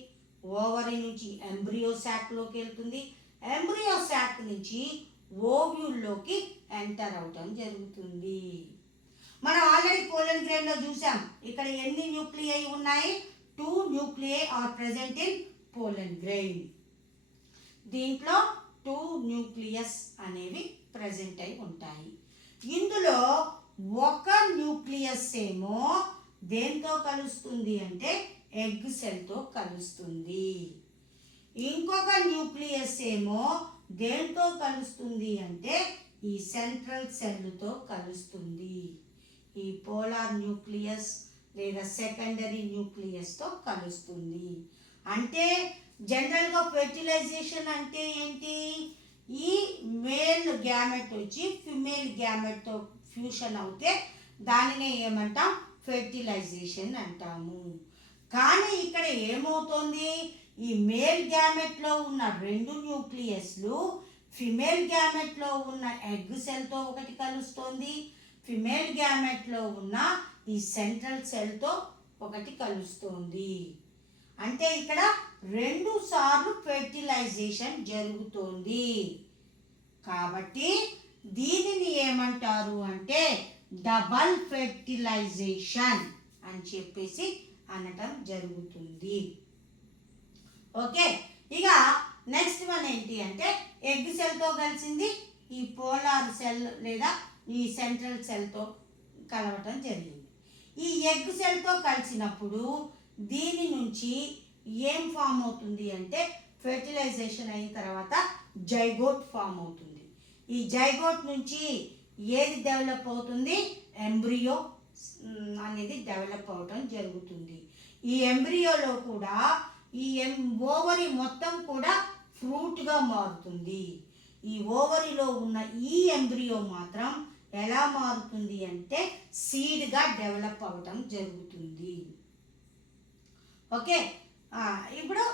ఓవరీ నుంచి ఎంబ్రియో శాక్లోకి వెళ్తుంది. ఎంబ్రియో శాక్ నుంచి ఓవ్యూల్లోకి ఎంటర్ అవటం జరుగుతుంది. మనం ఆల్రెడీ పోలెన్ గ్రెయిన్లో చూసాం. ఇక్కడ ఎన్ని న్యూక్లియై ఉన్నాయి? 2 nuclei are present in pollen grain. దీంట్లో 2 న్యూక్లియస్ అనేవి ప్రెజెంట్ అయి ఉంటాయి. ఇందులో ఒక న్యూక్లియస్ ఏమో దేంతో కలుస్తుంది అంటే ఎగ్ సెల్తో కలుస్తుంది. ఇంకొక న్యూక్లియస్ ఏమో దేంతో కలుస్తుంది అంటే ఈ సెంట్రల్ సెల్తో కలుస్తుంది. ఈ పోలార్ న్యూక్లియస్ లేదా సెకండరీ న్యూక్లియస్తో కలుస్తుంది. అంటే జనరల్గా ఫెర్టిలైజేషన్ అంటే ఏంటి? ఈ మేల్ గ్యామెట్ వచ్చి ఫిమేల్ గ్యామెట్తో ఫ్యూషన్ అవుతే దానినే ఏమంటాం? ఫెర్టిలైజేషన్ అంటాము. కానీ ఇక్కడ ఏమవుతోంది? ఈ మేల్ గ్యామెట్లో ఉన్న 2 న్యూక్లియస్లు ఫిమేల్ గ్యామెట్లో ఉన్న ఎగ్ సెల్తో ఒకటి కలుస్తోంది. ఫిమేల్ గ్యామెట్లో ఉన్న ఈ సెంట్రల్ సెల్తో ఒకటి కలుస్తోంది. అంటే ఇక్కడ 2 సార్లు ఫెర్టిలైజేషన్ జరుగుతోంది. కాబట్టి దీనిని ఏమంటారు అంటే డబల్ ఫెర్టిలైజేషన్ అని చెప్పేసి అనటం జరుగుతుంది. ఓకే, ఇక నెక్స్ట్ వన్ ఏంటి అంటే ఎగ్ సెల్తో కలిసింది ఈ పోలార్ సెల్ లేదా ఈ సెంట్రల్ సెల్తో కలవటం జరిగింది. ఈ ఎగ్ సెల్తో కలిసినప్పుడు దీని నుంచి ఏం ఫామ్ అవుతుంది అంటే ఫెర్టిలైజేషన్ అయిన తర్వాత జైగోట్ ఫామ్ అవుతుంది. ఈ జైగోట్ నుంచి ఏది డెవలప్ అవుతుంది? ఎంబ్రియో అనేది డెవలప్ అవటం జరుగుతుంది. ఈ ఎంబ్రియోలో కూడా ఈ ఓవరీ మొత్తం కూడా ఫ్రూట్గా మారుతుంది. ఈ ఓవరీలో ఉన్న ఈ ఎంబ్రియో మాత్రం ఎలా మారుతుంది అంటే సీడ్గా డెవలప్ అవ్వటం జరుగుతుంది. ఓకే, ఇప్పుడు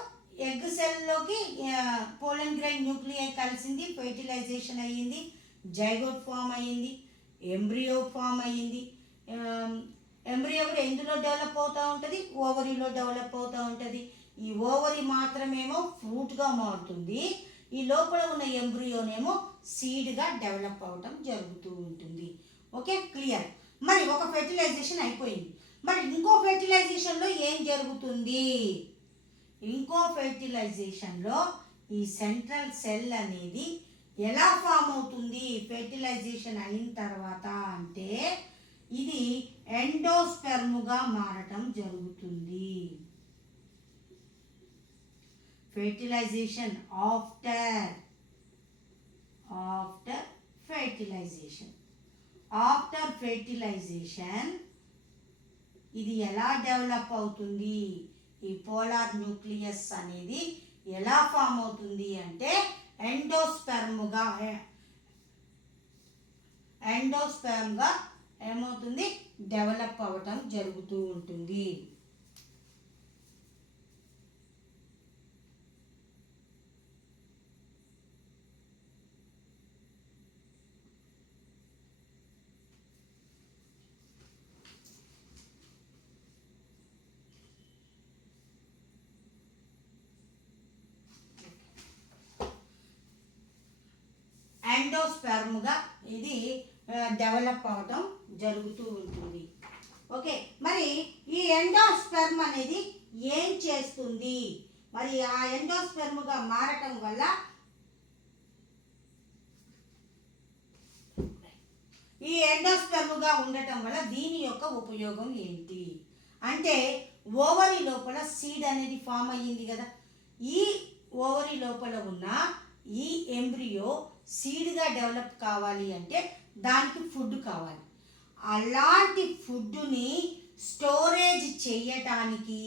ఎగ్ సెల్లోకి పోలెన్ గ్రెయిన్ న్యూక్లియై కలిసింది, ఫెర్టిలైజేషన్ అయ్యింది, జైగోట్ ఫామ్ అయ్యింది, ఎంబ్రియో ఫామ్ అయ్యింది. ఎంబ్రియో కూడా ఎందులో డెవలప్ అవుతూ ఉంటుంది? ఓవరీలో డెవలప్ అవుతూ ఉంటుంది. ఈ ఓవరీ మాత్రమేమో ఫ్రూట్గా మారుతుంది. ఈ లోపల ఉన్న ఎంబ్రియోనేమో సీడ్గా డెవలప్ అవటం జరుగుతూ ఉంటుంది. Okay, clear. మరి ఒక ఫెర్టిలైజేషన్ అయిపోయింది. మరి ఇంకో ఫెర్టిలైజేషన్లో ఏం జరుగుతుంది? ఇంకో ఫెర్టిలైజేషన్లో ఈ సెంట్రల్ సెల్ అనేది ఎలా ఫామ్ అవుతుంది ఫెర్టిలైజేషన్ అయిన తర్వాత అంటే ఇది ఎండోస్పెర్మ్గా మారటం జరుగుతుంది. ఫెర్టిలైజేషన్ ఆఫ్టర్ ఫెర్టిలైజేషన్ ఇది ఎలా డెవలప్ అవుతుంది, ఈ పోలార్ న్యూక్లియస్ అనేది ఎలా ఫామ్ అవుతుంది అంటే ఎండోస్పెర్మ్గా ఏమవుతుంది డెవలప్ అవ్వటం జరుగుతూ ఉంటుంది. ఎండోస్పెర్మ్గా ఇది డెవలప్ అవటం జరుగుతూ ఉంటుంది. ఓకే, మరి ఈ ఎండోస్పెర్మ్ అనేది ఏం చేస్తుంది, మరి ఆ ఎండోస్పెర్మ్గా మారటం వల్ల ఈ ఎండోస్పెర్మ్గా ఉండటం వల్ల దీని యొక్క ఉపయోగం ఏంటి అంటే ఓవరీ లోపల సీడ్ అనేది ఫామ్ అయ్యింది కదా, ఈ ఓవరీ లోపల ఉన్న ఈ ఎంబ్రియో సీడ్గా డెవలప్ కావాలి అంటే దానికి ఫుడ్ కావాలి. అలాంటి ఫుడ్ని స్టోరేజ్ చేయటానికి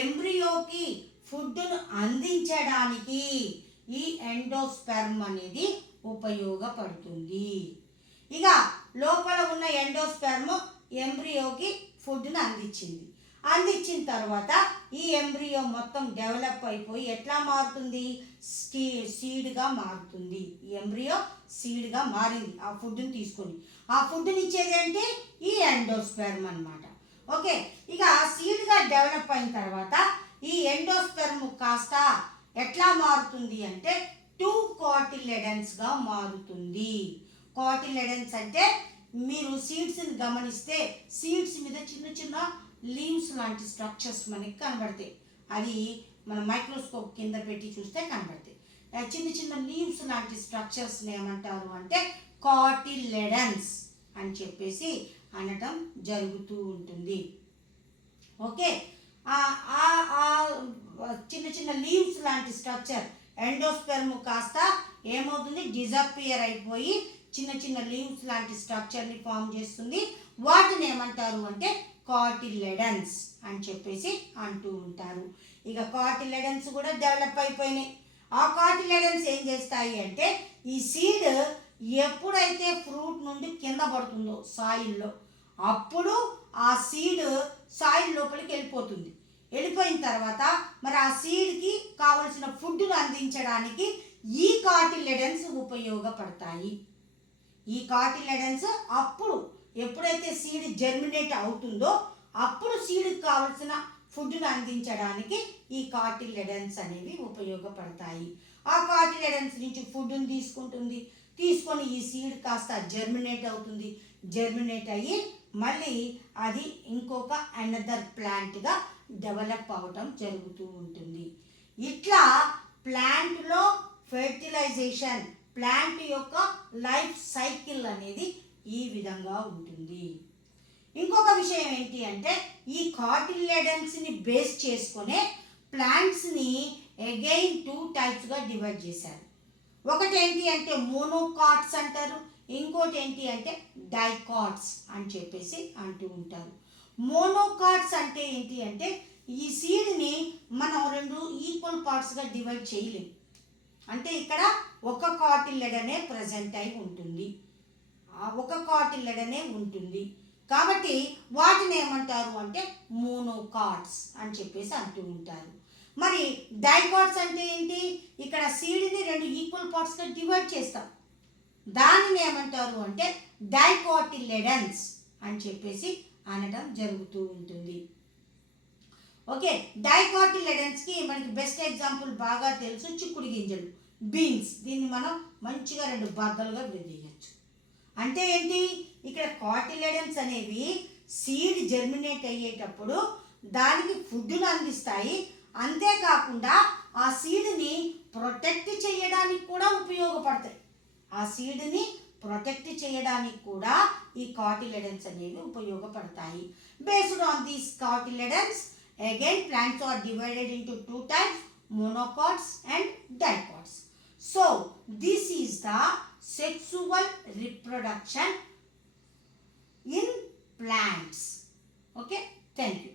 ఎంబ్రియోకి ఫుడ్ను అందించడానికి ఈ ఎండోస్పెర్మ్ అనేది ఉపయోగపడుతుంది. ఇక లోపల ఉన్న ఎండోస్పెర్మ్ ఎంబ్రియోకి ఫుడ్ను అందించిన తర్వాత ఈ ఎంబ్రియో మొత్తం డెవలప్ అయిపోయి ఎట్లా మారుతుంది సీడ్గా మారుతుంది. ఈ ఎంబ్రియో సీడ్గా మారింది ఆ ఫుడ్ని తీసుకొని. ఆ ఫుడ్ని ఇచ్చేది ఏంటి ఈ ఎండోస్పెర్మ్ అన్నమాట. ఓకే, ఇక సీడ్గా డెవలప్ అయిన తర్వాత ఈ ఎండోస్పెర్మ్ కాస్త ఎట్లా మారుతుంది అంటే 2 కోటిలెడన్స్గా మారుతుంది. కోటిలెడన్స్ అంటే మీరు సీడ్స్ని గమనిస్తే సీడ్స్ మీద చిన్న చిన్న లీవ్స్ లాంటి స్ట్రక్చర్స్ మనకి కనబడతాయి. అది మన మైక్రోస్కోప్ కింద పెట్టి చూస్తే కనబడతాయి. చిన్న చిన్న లీవ్స్ లాంటి స్ట్రక్చర్స్ని ఏమంటారు అంటే కోటిలెడన్స్ అని చెప్పేసి అనటం జరుగుతూ ఉంటుంది. ఓకే, చిన్న చిన్న లీవ్స్ లాంటి స్ట్రక్చర్ ఎండోస్పెర్మ్ కాస్త ఏమవుతుంది డిజపియర్ అయిపోయి చిన్న చిన్న లీవ్స్ లాంటి స్ట్రక్చర్ని ఫామ్ చేస్తుంది. వాటిని ఏమంటారు అంటే కోటిలెడన్స్ అని చెప్పేసి అంటూ ఉంటారు. ఇక కోటిలెడన్స్ కూడా డెవలప్ అయిపోయినాయి. ఆ కోటిలెడన్స్ ఏం చేస్తాయి అంటే ఈ సీడ్ ఎప్పుడైతే ఫ్రూట్ నుండి కింద పడుతుందో సాయిల్లో అప్పుడు ఆ సీడ్ సాయిల్ లోపలికి వెళ్ళిపోయిన తర్వాత మరి ఆ సీడ్కి కావలసిన ఫుడ్ను అందించడానికి ఈ కోటిలెడన్స్ ఉపయోగపడతాయి. ఈ కోటిలెడన్స్ అప్పుడు ఎప్పుడైతే సీడ్ జర్మినేట్ అవుతుందో అప్పుడు సీడ్కి కావలసిన ఫుడ్ను అందించడానికి ఈ కోటిలెడన్స్ అనేవి ఉపయోగపడతాయి. ఆ కోటిలెడన్స్ నుంచి ఫుడ్ని తీసుకొని ఈ సీడ్ కాస్త జర్మినేట్ అవుతుంది. జర్మినేట్ అయ్యి మళ్ళీ అది ఇంకొక అనదర్ ప్లాంట్గా డెవలప్ అవ్వటం జరుగుతూ ఉంటుంది. ఇట్లా ప్లాంట్లో ఫెర్టిలైజేషన్ ప్లాంట్ యొక్క లైఫ్ సైకిల్ అనేది ఈ విధంగా ఉంటుంది. ఇంకొక విషయం ఏంటి అంటే ఈ కోటిలెడన్స్ని బేస్ చేసుకునే ప్లాంట్స్ని అగైన్ 2 టైప్స్గా డివైడ్ చేశారు. ఒకటి ఏంటి అంటే మోనోకాట్స్ అంటారు, ఇంకోటి ఏంటి అంటే డైకాట్స్ అని చెప్పేసి అంటూ ఉంటారు. మోనోకాట్స్ అంటే ఏంటి అంటే ఈ సీడ్ని మనం 2 ఈక్వల్ పార్ట్స్గా డివైడ్ చేయలేం. అంటే ఇక్కడ ఒక కోటిలెడనే ప్రజెంట్ అయి ఉంటుంది, ఒక కోటిలెడనే ఉంటుంది. కాబట్టి వాటిని ఏమంటారు అంటే మోనోకాట్స్ అని చెప్పేసి అంటూ ఉంటారు. మరి డైకాట్స్ అంటే ఏంటి, ఇక్కడ సీడ్ని 2 ఈక్వల్ పార్ట్స్గా డివైడ్ చేస్తాం, దానిని ఏమంటారు అంటే డైకోటిలెడన్స్ అని చెప్పేసి అనడం జరుగుతూ ఉంటుంది. ఓకే, డైకోటిలెడన్స్కి మనకి బెస్ట్ ఎగ్జాంపుల్ బాగా తెలుసు చిక్కుడు గింజలు, బీన్స్. దీన్ని మనం మంచిగా 2 బద్దలుగా విడదీయచ్చు. అంటే ఏంటి, ఇక్కడ కోటిలెడన్స్ అనేవి సీడ్ జర్మినేట్ అయ్యేటప్పుడు దానికి ఫుడ్ను అందిస్తాయి. అంతేకాకుండా ఆ సీడ్ని ప్రొటెక్ట్ చేయడానికి కూడా ఉపయోగపడతాయి. ఆ సీడ్ని ప్రొటెక్ట్ చేయడానికి కూడా ఈ కాటిలెడన్స్ అనేవి ఉపయోగపడతాయి. Based on these cotyledons again plants are divided into two types, monocots and dicots. So this is the sexual reproduction in plants. Okay, thank you.